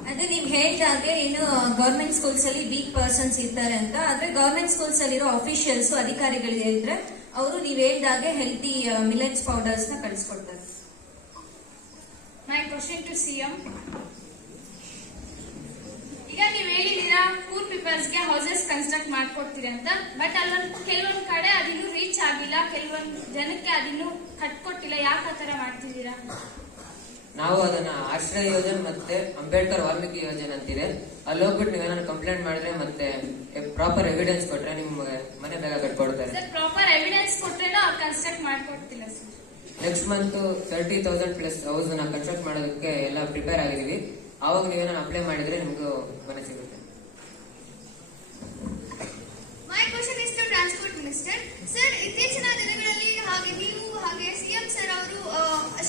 ಅದು ನೀವು ಹೇಳಿದಾಗೆ ಇನ್ನು ಗವರ್ಮೆಂಟ್ ಸ್ಕೂಲ್ಸ್ ಅಲ್ಲಿ ವೀಕ್ ಪರ್ಸನ್ಸ್ ಇರ್ತಾರೆ ಅಂತ. ಆದ್ರೆ ಗವರ್ಮೆಂಟ್ ಸ್ಕೂಲ್ಸ್ ಅಲ್ಲಿರೋ ಅಫಿಷಿಯಲ್ಸ್, ಅಧಿಕಾರಿಗಳಿಗೆ ಇದ್ರೆ ಅವರು ನೀವು ಹೇಳಿದಾಗೆ ಹೆಲ್ತಿ ಮಿಲೆಟ್ಸ್ ಪೌಡರ್ಸ್ ನ ಕಳಿಸ್ಕೊಡ್ತಾರೆ. My question to CM. ಈಗ ನೀವು ಹೇಳಿದೀರಾ ಪೂರ್ ಪೀಪಲ್ಸ್ಗೆ ಹೌಸಸ್ ಕನ್ಸ್ಟ್ರಕ್ಟ್ ಮಾಡ್ಕೊಡ್ತೀರಿ ಅಂತ. ಬಟ್ ಅಲ್ಲೊಂದು ಕೆಲವೊಂದ್ ಕಡೆ ಅದಿನ್ನೂ ರೀಚ್ ಆಗಿಲ್ಲ, ಕೆಲವೊಂದ್ ಜನಕ್ಕೆ ಅದಿನ್ನೂ ಕಟ್ಕೊಟ್ಟಿಲ್ಲ. ಯಾಕೆ ಆತರ ಮಾಡ್ತಿದ್ದೀರಾ? ನಾವು ಅದನ್ನ ಆಶ್ರಯ ಯೋಜನೆ ಮತ್ತೆ ಅಂಬೇಡ್ಕರ್ ವಾಲ್ಮೀಕಿ ಯೋಜನೆ ಅಂತಿದೆ. ಅಲ್ಲಿ ಹೋಗ್ಬಿಟ್ಟು ನೀವೇನಾದ್ರು ಕಂಪ್ಲೇಂಟ್ ಮಾಡಿದ್ರೆ ಮತ್ತೆ ಪ್ರಾಪರ್ ಎವಿಡೆನ್ಸ್ ಕೊಟ್ರೆ ನಿಮ್ಗೆ ಮನೆ ಬೇಗ ಕಟ್ಕೊಡ್ತಾರೆ. ಸರ್, ಪ್ರಾಪರ್ ಎವಿಡೆನ್ಸ್ ಕೊಟ್ರೇನೋ ಅವ್ರು ಕನ್ಸ್ಟ್ರಕ್ಟ್ ಮಾಡ್ಕೊಡ್ತಿಲ್ಲ sir. Next month 30,000 plus house ನ ಕನ್ಸ್ಟ್ರಕ್ಟ್ ಮಾಡೋದಕ್ಕೆ ಎಲ್ಲ ಪ್ರಿಪೇರ್ ಆಗಿದೀವಿ. ಆವಾಗ ನೀವೇನಾದ್ರು ಅಪ್ಲೈ ಮಾಡಿದ್ರೆ ನಿಮ್ಗೂ ಮನೆ ಸಿಗುತ್ತೆ. My question is to transport minister. Sir, ಇತ್ತೀಚಿನ ದಿನಗಳಲ್ಲಿ ಹಾಗೆ ನೀವು ಹಾಗೆ ಸಿಎಂ ಸರ್ ಅವರು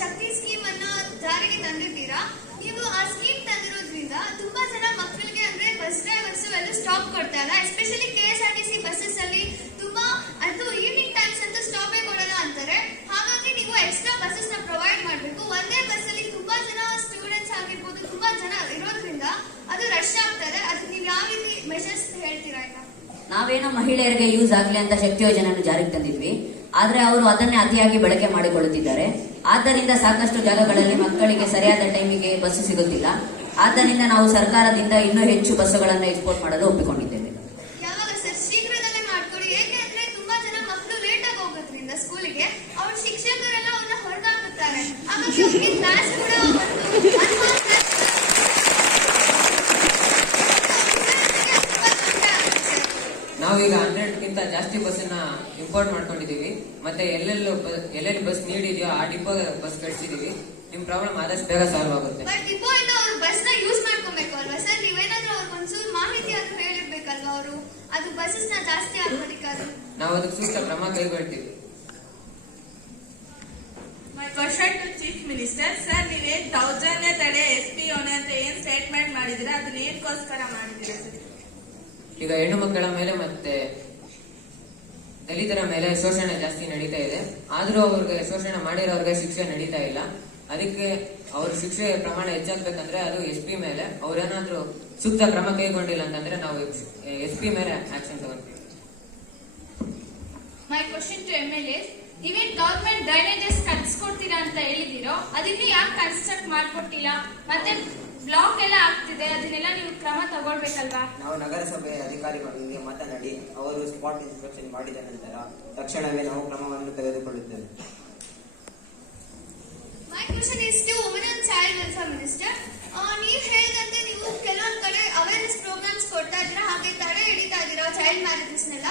ಶಕ್ತಿ ಸ್ಕೀಮ್ ಅನ್ನ ಜಾರಿಗೆ ತಂದಿದ್ದೀರಾ. ನೀವು ಆ ಸ್ಕೀಮ್ ತಂದಿರೋದ್ರಿಂದ ತುಂಬಾ ಜನ ಮಕ್ಕಳಿಗೆ ಅಂದ್ರೆ ಬಸ್ ಡ್ರೈವರ್ಸ್ ಎಲ್ಲ ಸ್ಟಾಪ್ ಕೊಡ್ತಾರೆ. ಎಸ್ಪೆಷಲಿ KSRTC ಬಸ್ಸಸ್ ಅಲ್ಲಿ ತುಂಬಾ ಅದು ಈವ್ನಿಂಗ್ ಟೈಮ್ಸ್ ಅಂತ ಸ್ಟಾಪೇ ಕೊಡಲ್ಲ ಅಂತಾರೆ. ಹಾಗಾಗಿ ನೀವು ಎಕ್ಸ್ಟ್ರಾ ಬಸ್ಸಸ್ ನ ಪ್ರೊವೈಡ್ ಮಾಡಬೇಕು. ಒಂದೇ ಬಸ್ ಅಲ್ಲಿ ತುಂಬಾ ಜನ ಸ್ಟೂಡೆಂಟ್ಸ್ ಆಗಿರ್ಬೋದು, ತುಂಬಾ ಜನ ಇರೋದ್ರಿಂದ ಅದು ರಶ್ ಆಗ್ತಾರೆ. ಅದು ನೀವು ಯಾವ ರೀತಿ ಮೆಷರ್ಸ್ ಹೇಳ್ತೀರಾ? ಈಗ ನಾವೇನೋ ಮಹಿಳೆಯರಿಗೆ ಯೂಸ್ ಆಗ್ಲಿ ಅಂತ ಶಕ್ತಿ ಯೋಜನೆಯನ್ನು ಜಾರಿಗೆ ತಂದಿದ್ವಿ. ಆದ್ರೆ ಅವರು ಅದನ್ನೇ ಅತಿಯಾಗಿ ಬಳಕೆ ಮಾಡಿಕೊಳ್ಳುತ್ತಿದ್ದಾರೆ. ಆದ್ದರಿಂದ ಸಾಕಷ್ಟು ಜಾಗಗಳಲ್ಲಿ ಮಕ್ಕಳಿಗೆ ಸರಿಯಾದ ಟೈಮಿಗೆ ಬಸ್ ಸಿಗುತ್ತಿಲ್ಲ. ಆದ್ದರಿಂದ ನಾವು ಸರ್ಕಾರದಿಂದ ಇನ್ನೂ ಹೆಚ್ಚು ಬಸ್ಸುಗಳನ್ನು ಎಕ್ಸ್ಪೋರ್ಟ್ ಮಾಡಲು ಒಪ್ಪಿಕೊಂಡಿದ್ದೇವೆ. ಯಾವಾಗ ಸರ್? ಶೀಘ್ರದಲ್ಲೇ ಮಾಡ್ಕೊಡಿ. ಏಕೆಂದ್ರೆ ತುಂಬಾ ಜನ ಮಕ್ಕಳು ಲೇಟ್ ಆಗಿ ಹೋಗೋದ್ರಿಂದ ಸ್ಕೂಲಿಗೆ ಅವ್ರ ಶಿಕ್ಷಕರೆಲ್ಲ ಅವ್ರನ್ನ ಹೊರಗಾಕುತ್ತಾರೆ. ಹಾಗಾಗಿ ಅವ್ರಿಗೆ ಕ್ಲಾಸ್ ಕೂಡ ನಾವೀಗ 100ಗಿಂತ ಜಾಸ್ತಿ ಬಸ್ಸನ್ನ ಇಂಪೋರ್ಟ್ ಮಾಡ್ಕೊಂಡಿದೀವಿ. ಮತ್ತೆ ಎಲ್ಲೆಲ್ಲಿ ಬಸ್ ನೀಡ್ ಇದೆಯೋ ಆ ಡಿಪೋ ಬಸ್ ಕಳಿಸಿದೀವಿ. ನಿಮ್ ಪ್ರಾಬ್ಲಮ್ ಆದಷ್ಟು ಬೇಗ ಸಾಲ್ವ್ ಆಗುತ್ತೆ. ಬಟ್ ಡಿಪೋ ಇಂದ ಅವ್ರು ಬಸ್ ನ ಯೂಸ್ ಮಾಡ್ಕೊಬೇಕು ಅಲ್ವಾ ಸರ್? ನೀವೇನಾದ್ರೂ ಅವ್ರಿಗೆ ಒಂಚೂರು ಮಾಹಿತಿ ಆದ್ರೂ ಹೇಳಿರ್ಬೇಕಲ್ವಾ ಅವರು ಅದು ಬಸ್ಸಸ್ ನ ಜಾಸ್ತಿ ಹಾಕೋದಿಕ್ಕಾದ್ರು. ನಾವು ಅದಕ್ಕೆ ಸೂಕ್ತ ಕ್ರಮ ಕೈಗೊಳ್ತೀವಿ. My question to chief minister. Sir, ನೀವೇನ್ ದೌರ್ಜನ್ಯ ತಡೆ SP ಯೋನೆ ಅಂತ ಏನ್ ಸ್ಟೇಟ್ಮೆಂಟ್ ಮಾಡಿದಿರಾ, ಅದನ್ನ ಏನಕ್ಕೋಸ್ಕರ ಮಾಡಿದಿರಾ ಸರ್? ಈಗ ಹೆಣ್ಣು ಮಕ್ಕಳ ಮೇಲೆ ಮತ್ತೆ ದಲಿತರ ಮೇಲೆ ಶೋಷಣೆ ಜಾಸ್ತಿ ನಡೀತಾ ಇದೆ. ಆದ್ರೂ ಅವ್ರಿಗೆ ಶೋಷಣೆ ಮಾಡಿರೋರ್ಗೆ ಶಿಕ್ಷೆ ನಡೀತಾ ಇಲ್ಲ. ಅದಕ್ಕೆ ಅವ್ರ ಶಿಕ್ಷೆ ಪ್ರಮಾಣ ಹೆಚ್ಚಾಗ್ಬೇಕಂದ್ರೆ ಅದು SP ಮೇಲೆ ಅವ್ರೇನಾದ್ರೂ ಸೂಕ್ತ ಕ್ರಮ ಕೈಗೊಂಡಿಲ್ಲ ಅಂತಂದ್ರೆ ನಾವು SP ಮೇಲೆ ಆಕ್ಷನ್ ತಗೊಂತೀವಿ. My question to MLA. ನೀವೇನ್ ಗವರ್ಮೆಂಟ್ ಡ್ರೈನೇಜಸ್ ಕಟ್ಸ್ಕೊಡ್ತೀರಾ ಅಂತ ಹೇಳಿದಿರೋ, ಅದನ್ನ ಯಾಕೆ ಕನ್ಸ್ಟ್ರಕ್ಟ್ ಮಾಡ್ಕೊಟ್ಟಿಲ್ಲ? ಮತ್ತೆ ಬ್ಲಾಕ್ ಎಲ್ಲ ಆಗ್ತಿದೆ, ಅದನ್ನೆಲ್ಲ ನೀವು ಕ್ರಮ ತಗೊಳ್ಬೇಕಲ್ವಾ? ನಾವು ನಗರಸಭೆ ಅಧಿಕಾರಿಗಳೊಂದಿಗೆ ಮಾತನಾಡಿ ಅವರು ಸ್ಪಾಟ್ ಇನ್ಸ್ಪೆಕ್ಷನ್ ಮಾಡಿದ ನಂತರ ತಕ್ಷಣವೇ ನಾವು ಕ್ರಮವನ್ನು ತೆಗೆದುಕೊಳ್ಳುತ್ತೇವೆ. My question is to women and child welfare minister. ನೀವು ಹೇಳಿದಂತೆ ನೀವು ಕೆಲವೊಂದ್ ಕಡೆ ಅವೇರ್ನೆಸ್ ಪ್ರೋಗ್ರಾಮ್ಸ್ ಕೊಡ್ತಾ ಇದ್ದೀರಾ, ಹಾಗೆ ತಡೆ ಹಿಡಿತಾ ಇದ್ದೀರಾ ಚೈಲ್ಡ್ ಮ್ಯಾರೇಜಸ್ನೆಲ್ಲ.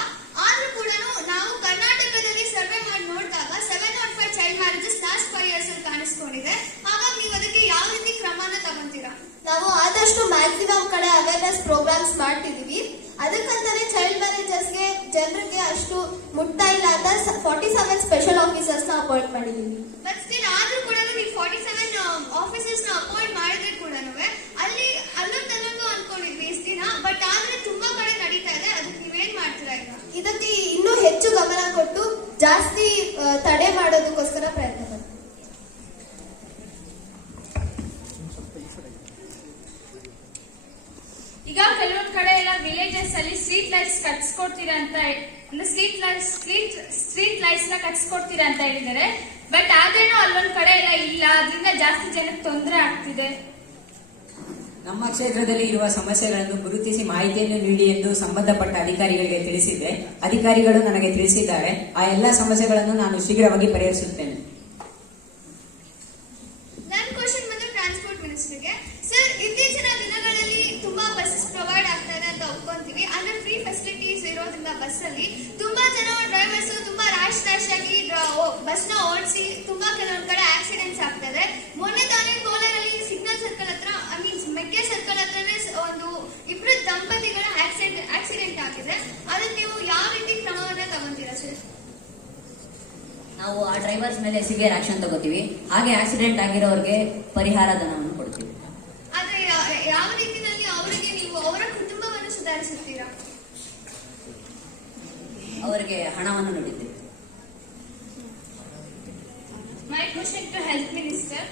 ಆದ್ರೂ ಕೂಡ ನಾವು ಕರ್ನಾಟಕದಲ್ಲಿ ಸರ್ವೆ ಮಾಡಿ ನೋಡಿದಾಗ 705 ಚೈಲ್ಡ್ ಮ್ಯಾರೇಜಸ್ ಲಾಸ್ಟ್ 5 years ಅಲ್ಲಿ ಕಾಣಿಸ್ಕೊಂಡಿದೆ. ಹಾಗಾಗಿ ನೀವು ಅದಕ್ಕೆ ಯಾವ ರೀತಿ ಕ್ರಮನ ತಗೊಂತೀರಾ? ನಾವು ಆದಷ್ಟು ಮ್ಯಾಕ್ಸಿಮಮ್ ಕಡೆ ಅವೇರ್ನೆಸ್ ಪ್ರೋಗ್ರಾಮ್ಸ್ ಮಾಡ್ತಿದೀವಿ. ಅದಕ್ಕಂತಾನೆ ಚೈಲ್ಡ್ ಮ್ಯಾರೇಜಸ್ಗೆ ಜನರಿಗೆ ಅಷ್ಟು ಮುಟ್ತಾ ಇಲ್ಲ ಅಂತ 47 ಸ್ಪೆಷಲ್ ಆಫೀಸರ್ಸ್ ನ ಅಪಾಯಿಂಟ್ ಮಾಡಿದೀವಿ. ಬಟ್ ಸ್ಟಿಲ್ ಆದ್ರೂ ಕೂಡ ನೀವು 47 ಆಫೀಸರ್ಸ್ ನ ಅಪಾಯಿಂಟ್ ಮಾಡಿದ್ರೆ ಕೂಡ ಅಲ್ಲೊಂದು ಅನ್ಕೊಂಡಿದ್ವಿ ಇಷ್ಟು ದಿನ. ಬಟ್ ಆದ್ರೆ ತುಂಬಾ ಕಡೆ ನಡೀತಾ ಇದೆ. ಅದಕ್ಕೆ ನೀವೇನ್ ಮಾಡ್ತೀರಾ? ಈಗ ಇದಕ್ಕೆ ಇನ್ನೂ ಹೆಚ್ಚು ಗಮನ ಕೊಟ್ಟು ಜಾಸ್ತಿ ತಡೆ ಮಾಡೋದಕ್ಕೋಸ್ಕರ ಪ್ರಯತ್ನ ಪಡ್ತೀವಿ. ಈಗ ಕೆಲವೊಂದ್ ಕಡೆ ಎಲ್ಲ ವಿಲೇಜಸ್ ಅಲ್ಲಿ ಸ್ಟ್ರೀಟ್ ಲೈಟ್ಸ್ ಕಟ್ಸ್ಕೊಡ್ತೀರಾ ಅಂತ, ಅಂದ್ರೆ ಸ್ಟ್ರೀಟ್ ಲೈಟ್ಸ್ ನ ಕಟ್ಸ್ಕೊಡ್ತೀರಾ ಅಂತ ಹೇಳಿದ್ದಾರೆ. ಬಟ್ ಆದ್ರೇನು ಅಲ್ಲೊಂದ್ ಕಡೆ ಎಲ್ಲ ಇಲ್ಲ, ಅದರಿಂದ ಜಾಸ್ತಿ ಜನಕ್ಕೆ ತೊಂದರೆ ಆಗ್ತಿದೆ. ನಮ್ಮ ಕ್ಷೇತ್ರದಲ್ಲಿ ಇರುವ ಸಮಸ್ಯೆಗಳನ್ನು ಗುರುತಿಸಿ ಮಾಹಿತಿಯನ್ನು ನೀಡಿ ಎಂದು ಸಂಬಂಧಪಟ್ಟ ಅಧಿಕಾರಿಗಳಿಗೆ ತಿಳಿಸಿದ್ದೆ. ಅಧಿಕಾರಿಗಳು ನನಗೆ ತಿಳಿಸಿದ್ದಾರೆ. ಆ ಎಲ್ಲ ಸಮಸ್ಯೆಗಳನ್ನು ನಾನು ಶೀಘ್ರವಾಗಿ ಪರಿಹರಿಸುತ್ತೇನೆ. ನನ್ನ ಕ್ವಶನ್ ಬಂದು ಟ್ರಾನ್ಸ್ಪೋರ್ಟ್ ಮಿನಿಸ್ಟರ್ಗೆ. ಸರ್, ಇತ್ತೀಚಿನ ದಿನಗಳಲ್ಲಿ ತುಂಬಾ ಬಸ್ಸಸ್ ಪ್ರೊವೈಡ್ ಆಗ್ತಾ ಇದೆ ಅಂತ ಒಪ್ಕೊಂತೀವಿ. ಅಂದ್ರೆ ಫ್ರೀ ಫೆಸಿಲಿಟೀಸ್ ಇರೋದ್ರಿಂದ ಬಸ್ ಅಲ್ಲಿ ತುಂಬಾ ಜನ ಡ್ರೈವರ್ಸ್ ತುಂಬಾ ರ್ಯಾಶ್ ಆಗಿ ಬಸ್ ನ ಓಡಿಸಿ ತುಂಬಾ ಕೆಲವೊಂದ್ ಕಡೆ ಆಕ್ಸಿಡೆಂಟ್ಸ್ ಆಗ್ತದೆ. ಮೊನ್ನೆ ತಾನೇ ಕೋಲಾರಲ್ಲಿ ಸಿಗ್ನಲ್ ಸರ್ಕಲ್ ಹತ್ರ ಮೆಕ್ಕೆ ಸರ್ಕಲ್ ಹತ್ರನೇ ಒಂದು ಇಬ್ರು ದಂಪತಿಗಳ ಆಕ್ಸಿಡೆಂಟ್ ಆಗಿದೆ. ಅದಕ್ಕೆ ನೀವು ಯಾವ ರೀತಿ ಕ್ರಮವನ್ನ ತಗೊಂತೀರಾ ಸರ್? ನಾವು ಆ ಡ್ರೈವರ್ಸ್ ಮೇಲೆ ಸಿವಿಯರ್ ಆಕ್ಷನ್ ತಗೋತೀವಿ. ಹಾಗೆ ಆಕ್ಸಿಡೆಂಟ್ ಆಗಿರೋರಿಗೆ ಪರಿಹಾರ ಧನವನ್ನು ಕೊಡ್ತೀವಿ. ಆದ್ರೆ ಯಾವ ರೀತಿಯಲ್ಲಿ ಅವರಿಗೆ ನೀವು ಅವರ ಕುಟುಂಬವನ್ನು ಸುಧಾರಿಸುತ್ತೀರಾ? ಅವರಿಗೆ ಹಣವನ್ನು ನೀಡಿದ್ದೇವೆ. My question to health minister.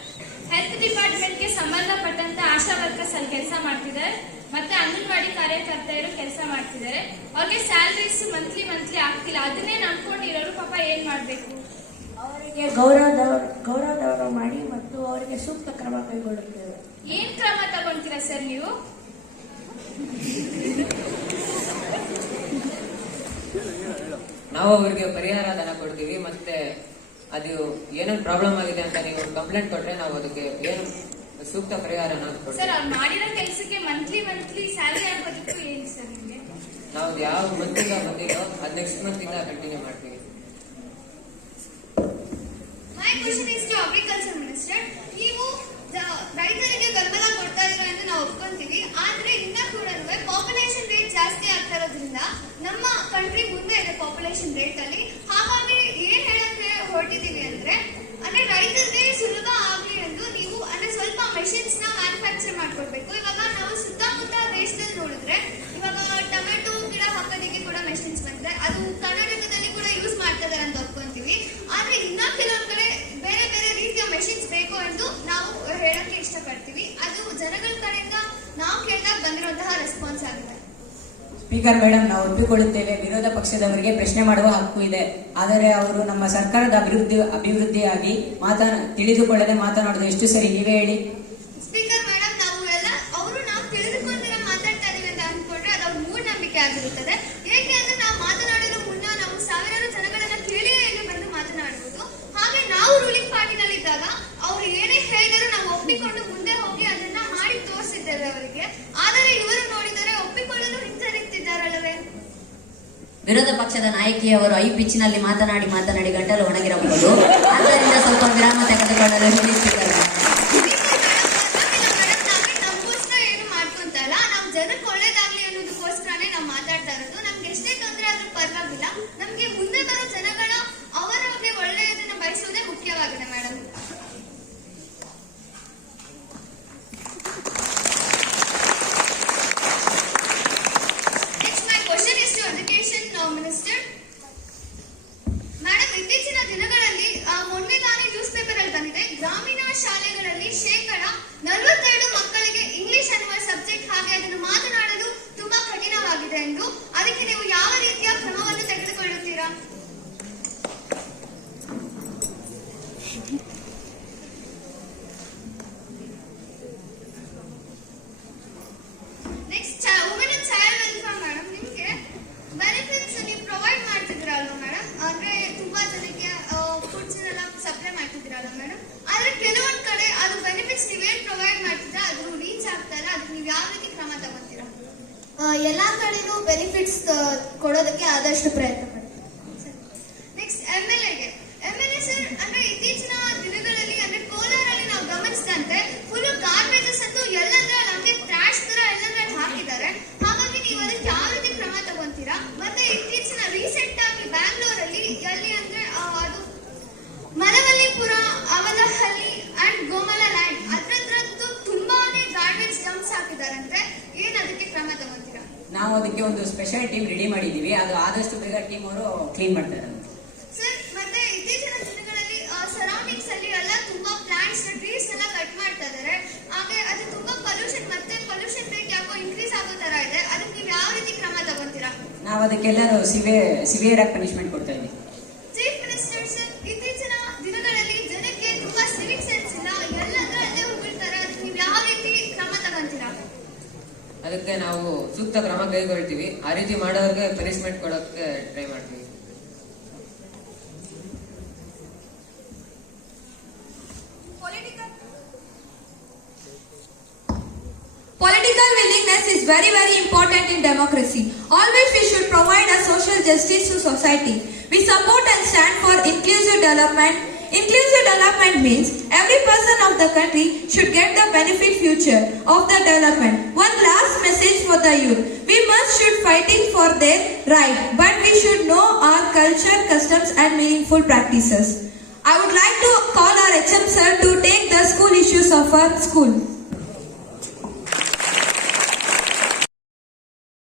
Health ಡಿಪಾರ್ಟ್ಮೆಂಟ್ಗೆ ಸಂಬಂಧಪಟ್ಟಂತ ಆಶಾ ವರ್ಕರ್ಸ್ ಅಲ್ಲಿ ಕೆಲಸ ಮಾಡ್ತಿದ್ದಾರೆ, ಮತ್ತೆ ಅಂಗನವಾಡಿ ಕಾರ್ಯಕರ್ತೆಯರು ಕೆಲಸ ಮಾಡ್ತಿದ್ದಾರೆ. ಅವ್ರಿಗೆ ಸ್ಯಾಲರೀಸ್ ಮಂತ್ಲಿ ಆಗ್ತಿಲ್ಲ. ಅದನ್ನೇ ನಂಬ್ಕೊಂಡಿರೋರು ಪಾಪ ಏನ್ ಮಾಡ್ಬೇಕು? ಅವರಿಗೆ ಗೌರವ ಮಾಡಿ ಮತ್ತು ಅವರಿಗೆ ಸೂಕ್ತ ಕ್ರಮ ಕೈಗೊಳ್ಳುತ್ತೇವೆ. ಏನ್ ಕ್ರಮ ತಗೊಂತೀರಾ ಸರ್ ನೀವು? ನಾವು ಅವರಿಗೆ ಪರಿಹಾರ ಧನ ಕೊಡ್ತೀವಿ. ಮತ್ತೆ ಅದು ಏನೇನು ಪ್ರಾಬ್ಲಮ್ ಆಗಿದೆ ಅಂತ ನೀವು ಕಂಪ್ಲೇಂಟ್ ಕೊಟ್ರೆ ನಾವು ಅದಕ್ಕೆ ಏನು ಸೂಕ್ತ ಪರಿಹಾರ ಕೊಡ್ತೀವಿ. ಸರ್, ಅವ್ರು ಮಾಡಿರೋ ಕೆಲಸಕ್ಕೆ ಮಂತ್ಲಿ ಸ್ಯಾಲರಿ ಆಗೋದಕ್ಕೂ ಏನು ಸರ್ ನಿಮಗೆ? ನಾವು ಯಾವ ಮಂತಿಂದ ಬಂದಿರೋ ಅದು ನೆಕ್ಸ್ಟ್ ಮಂತಿಂದ ಕಂಟಿನ್ಯೂ ಮಾಡ್ತೀವಿ. My question is to agriculture minister. ನೀವು ರೈತರಿಗೆ ಬೆಂಬಲ ಕೊಡ್ತಾ ಇದ್ದೀರಾ ಅಂತ ನಾವು ಒಪ್ಕೊಂತೀವಿ. ಆದ್ರೆ ಇನ್ನ ಕೂಡ ಪಾಪ್ಯುಲೇಷನ್ ರೇಟ್ ಜಾಸ್ತಿ ಆಗ್ತಾ ಇರೋದ್ರಿಂದ ನಮ್ಮ ಕಂಟ್ರಿ ಮುಂದೆ ಇದೆ ಪಾಪ್ಯುಲೇಷನ್ ರೇಟ್ ಅಲ್ಲಿ. ಹಾಗಾಗಿ ಏನ್ ಹೇಳಕ್ಕೆ ಹೊರಟಿದೀವಿ ಅಂದ್ರೆ ರೈತರಿಗೆ ಸುಲಭ ಆಗ್ಲಿ ಎಂದು ನೀವು ಸ್ವಲ್ಪ ಮೆಷಿನ್ಸ್ ನ ಮ್ಯಾನುಫ್ಯಾಕ್ಚರ್ ಮಾಡ್ಕೊಡ್ಬೇಕು. ಇವಾಗ ನಾವು ಸುತ್ತಮುತ್ತ ದೇಶದಲ್ಲಿ ನೋಡಿದ್ರೆ ಇವಾಗ ಟೊಮೆಟೊ ಗಿಡ ಹಾಕೋದಕ್ಕೆ ಕೂಡ ಮೆಷಿನ್ಸ್ ಬಂದ್ರೆ ಅದು ಕರ್ನಾಟಕದಲ್ಲಿ ಕೂಡ ಯೂಸ್ ಮಾಡ್ತಾ ಇದಾರೆ ಅಂತ ಒಪ್ಕೊಂತೀವಿ. ಆದ್ರೆ ಇನ್ನ ಕೆಲವೊಂದ್ ಕಡೆ ಬೇರೆ ಬೇರೆ ರೀತಿಯ ಮೆಷಿನ್ಸ್ ಬೇಕು ಎಂದು ನಾವು ಹೇಳಕ್ಕೆ ಇಷ್ಟಪಡ್ತೀವಿ. ಅದು ಜನಗಳ ಕಡೆಯಿಂದ ನಾವು ಕೇಳಿದಾಗ ಬಂದಿರುವಂತಹ ರೆಸ್ಪಾನ್ಸ್ ಆಗಿದೆ. ಸ್ಪೀಕರ್ ಮೇಡಮ್, ನಾವು ಒಪ್ಪಿಕೊಳ್ಳುತ್ತೇವೆ. ವಿರೋಧ ಪಕ್ಷದವರಿಗೆ ಪ್ರಶ್ನೆ ಮಾಡುವ ಹಕ್ಕು ಇದೆ. ಆದರೆ ಅವರು ನಮ್ಮ ಸರ್ಕಾರದ ಅಭಿವೃದ್ಧಿಯಾಗಿ ತಿಳಿದುಕೊಳ್ಳದೆ ಮಾತನಾಡುವುದು ಎಷ್ಟು ಸರಿ, ನೀವೇ ಹೇಳಿ. ಸ್ಪೀಕರ್ ಮೇಡಮ್, ನಾವು ತಿಳಿದುಕೊಂಡಿರೋ ಮಾತಾಡ್ತಾ ಇದೀವಿ ಅಂತ ಅನ್ಕೊಂಡ್ರೆ ಅದು ಅವ್ರ ಮೂಢನಂಬಿಕೆ ಆಗಿರುತ್ತದೆ. ಏಕೆ ಅಂದ್ರೆ ನಾವು ಮಾತನಾಡಲು ಮುನ್ನ ನಾವು ಸಾವಿರಾರು ಜನಗಳನ್ನ ಕೇಳಿಯೇ ಇಲ್ಲಿ ಬಂದು ಮಾತನಾಡುವುದು. ಹಾಗೆ ನಾವು ರೂಲಿಂಗ್ ಪಾರ್ಟಿನಲ್ಲಿದ್ದಾಗ ಅವ್ರು ಏನೇ ಹೇಳಿದರೂ ನಾವು ಒಪ್ಪಿಕೊಂಡು ಮುಂದೆ ಹೋಗಿ ಅದನ್ನ ಮಾಡಿ ತೋರಿಸಿದ್ದೇವೆ ಅವರಿಗೆ. ಆದರೆ ಇವರು ನೋಡಿದರೆ ಒಪ್ಪಿಕೊಳ್ಳಲು ಹಿಂಜರಿತಿದ್ದಾರಲ್ಲವೇ? ವಿರೋಧ ಪಕ್ಷದ ನಾಯಕಿಯವರು ಐ ಪಿಚ್ನಲ್ಲಿ ಮಾತನಾಡಿ ಗಂಟಲು ಒಣಗಿರಬಹುದು. ಆದ್ದರಿಂದ ಸ್ವಲ್ಪ ವಿರಾಮ ತೆಗೆದುಕೊಳ್ಳಲು ಹೇಳಿ ಸ್ಪೀಕರ್. ನಮಗೋಸ್ಕರ ಏನು ಮಾಡ್ಕೊಂತ ಇಲ್ಲ, ನಾವು ಜನಕ್ಕೆ ಒಳ್ಳೇದಾಗ್ಲಿ ಅನ್ನೋದಕ್ಕೋಸ್ಕರನೇ ನಾವು ಮಾತಾಡ್ತಾ ಇರೋದು. ನಮ್ಗೆ ಎಷ್ಟೇ ತೊಂದರೆ ಆದ್ರೂ ಪರವಾಗಿಲ್ಲ. ನಮ್ಗೆ ಮುಂದೆ ಬರೋ ಜನಗಳ ಅವರಿಗೆ ಒಳ್ಳೆಯದನ್ನ ಬಯಸುವುದೇ ಮುಖ್ಯವಾಗಿದೆ ಮೇಡಮ್. ಮಿನಿಸ್ಟರ್ ಮೇಡಮ್, ಇತ್ತೀಚಿನ ದಿನಗಳಲ್ಲಿ ಮೊನ್ನೆ ತಾನೇ ನ್ಯೂಸ್ ಪೇಪರ್ ಅಲ್ಲಿ ಬಂದಿದೆ, ಗ್ರಾಮೀಣ ಶಾಲೆಗಳಲ್ಲಿ 42% ಮಕ್ಕಳಿಗೆ ಇಂಗ್ಲಿಷ್ ಅನ್ನುವ ಸಬ್ಜೆಕ್ಟ್ ಹಾಗೆ ಅದನ್ನು ಮಾತನಾಡಲು ತುಂಬಾ ಕಠಿಣವಾಗಿದೆ ಎಂದು. ಅದಕ್ಕೆ ನೀವು ಯಾವ ರೀತಿಯ ಕ್ರಮವನ್ನು ತೆಗೆದುಕೊಳ್ಳುತ್ತೀರಾ? Next women and child welfare madam, ನಿಮಗೆ ಬೆನಿಫಿಟ್ಸ್ ನೀವು ಪ್ರೊವೈಡ್ ಮಾಡ್ತಿದ್ರಲ್ವ ಮೇಡಮ್? ಅಂದ್ರೆ ತುಂಬಾ ಜನಕ್ಕೆ ಫುಡ್ಸ್ ಎಲ್ಲ ಸಪ್ಲೈ ಮಾಡ್ತಿದ್ರಲ್ವ ಮೇಡಮ್? ಆದ್ರೆ ಕೆಲವೊಂದ್ ಕಡೆ ಅದು ಬೆನಿಫಿಟ್ಸ್ ನೀವೇನ್ ಪ್ರೊವೈಡ್ ಮಾಡ್ತಿದ್ರ ಅದು ರೀಚ್ ಆಗ್ತಾ ಇಲ್ಲ. ಅದಕ್ಕೆ ನೀವು ಯಾವ ರೀತಿ ಕ್ರಮ ತಗೋತೀರಾ? ಎಲ್ಲಾ ಕಡೆನೂ ಬೆನಿಫಿಟ್ಸ್ ಕೊಡೋದಕ್ಕೆ ಆದಷ್ಟು ಪ್ರಯತ್ನ ಪಡ್ತೀವಿ. ನೆಕ್ಸ್ಟ್ MLA ಸರ್, ಅಂದ್ರೆ ಇತ್ತೀಚಿನ ದಿನಗಳಲ್ಲಿ ಅಂದ್ರೆ ಕೋಲಾರಲ್ಲಿ ನಾವು ಗಮನಿಸಿದಂತೆ ಫುಲ್ ಗಾರ್ಬೇಜಸ್ ಅಂತೂ ಎಲ್ಲಂದ್ರೆ ನಮ್ಗೆ ಟ್ರಾಶ್ ತರ ಎಲ್ಲಂದ್ರೆ ಹಾಕಿದ್ದಾರೆ. ಹಾಗಾಗಿ ನೀವು ಅದಕ್ಕೆ ಯಾವ ರೀತಿ ಕ್ರಮ ತಗೊಂತೀರಾ? ಮತ್ತೆ ಇತ್ತೀಚಿನ ರೀಸೆಂಟ್ ಆಗಿ ಬ್ಯಾಂಗ್ಳೂರಲ್ಲಿ ಎಲ್ಲಿ ಅಂದ್ರೆ ಅದು ಮರವಲ್ಲಿಪುರ, ಅವಲಹಳ್ಳಿ ಅಂಡ್ ಗೋಮಲ ಲ್ಯಾಂಡ್ ಅದ್ರದ್ದು ತುಂಬಾನೇ ಗಾರ್ಬೇಜ್ ಡಂಪ್ಸ್ ಹಾಕಿದಾರಂತೆ. ಏನ್ ಅದಕ್ಕೆ ಕ್ರಮ ತಗೊಂತೀರಾ? ನಾವು ಅದಕ್ಕೆ ಒಂದು ಸ್ಪೆಷಲ್ ಟೀಮ್ ರೆಡಿ ಮಾಡಿದೀವಿ. ಅದು ಆದಷ್ಟು ಬೇಗ ಟೀಮ್ ಅವರು ಕ್ಲೀನ್ ಮಾಡ್ತಾರೆ ಸರ್. ಮತ್ತೆ ಇತ್ತೀಚಿನ ದಿನಗಳಲ್ಲಿ ಸರೌಂಡಿಂಗ್ಸ್ ಅಲ್ಲಿ ಎಲ್ಲ ತುಂಬಾ ಪ್ಲಾಂಟ್ಸ್ ಟ್ರೀಸ್ ಎಲ್ಲ ಕಟ್ ಮಾಡ್ತಾ ಇದಾರೆ. ಹಾಗೆ ಅದು ತುಂಬಾ ಪೊಲ್ಯೂಷನ್ ರೇಟ್ ಯಾಕೋ ಇನ್ಕ್ರೀಸ್ ಆಗೋ ತರ ಇದೆ. ಅದಕ್ಕೆ ನೀವು ಯಾವ ರೀತಿ ಕ್ರಮ ತಗೊಂತೀರಾ? ನಾವು ಅದಕ್ಕೆಲ್ಲರೂ ಸಿವಿಯರ್ ಆಗಿ ಪನಿಷ್ಮೆಂಟ್ ಕೊಡ್ತಾ ಇದ್ದೀವಿ. ಚೀಫ್ ಮಿನಿಸ್ಟರ್ ಸರ್, ಇತ್ತೀಚಿನ ದಿನಗಳಲ್ಲಿ ಜನಕ್ಕೆ ತುಂಬಾ ಸಿವಿಕ್ ಸೆನ್ಸ್ ಇಲ್ಲ, ಎಲ್ಲಂದ್ರೆ ಅಲ್ಲೇ ಹೋಗ್ಬಿಡ್ತಾರೆ. ಅದಕ್ಕೆ ನೀವು ಯಾವ ರೀತಿ ಕ್ರಮ ತಗೊಂತೀರಾ? ನಾವು ಸೂಕ್ತ ಕ್ರಮ ಕೈಗೊಳ್ತೀವಿ. ಆ ರೀತಿ ಮಾಡೋರಿಗೆ ಪನಿಷ್ಮೆಂಟ್ ಕೊಡೋಕೆ ಟ್ರೈ ಮಾಡ್ತೀವಿ. Political willingness is very, very important in democracy. Always we should provide a social justice to society. We support and stand for inclusive development. Inclusive development means every person of the country should get the benefit future of the development. One last message for the youth. We should fighting for their right, but we should know our culture, customs and meaningful practices. I would like to call our HM sir to take the school issues of our school.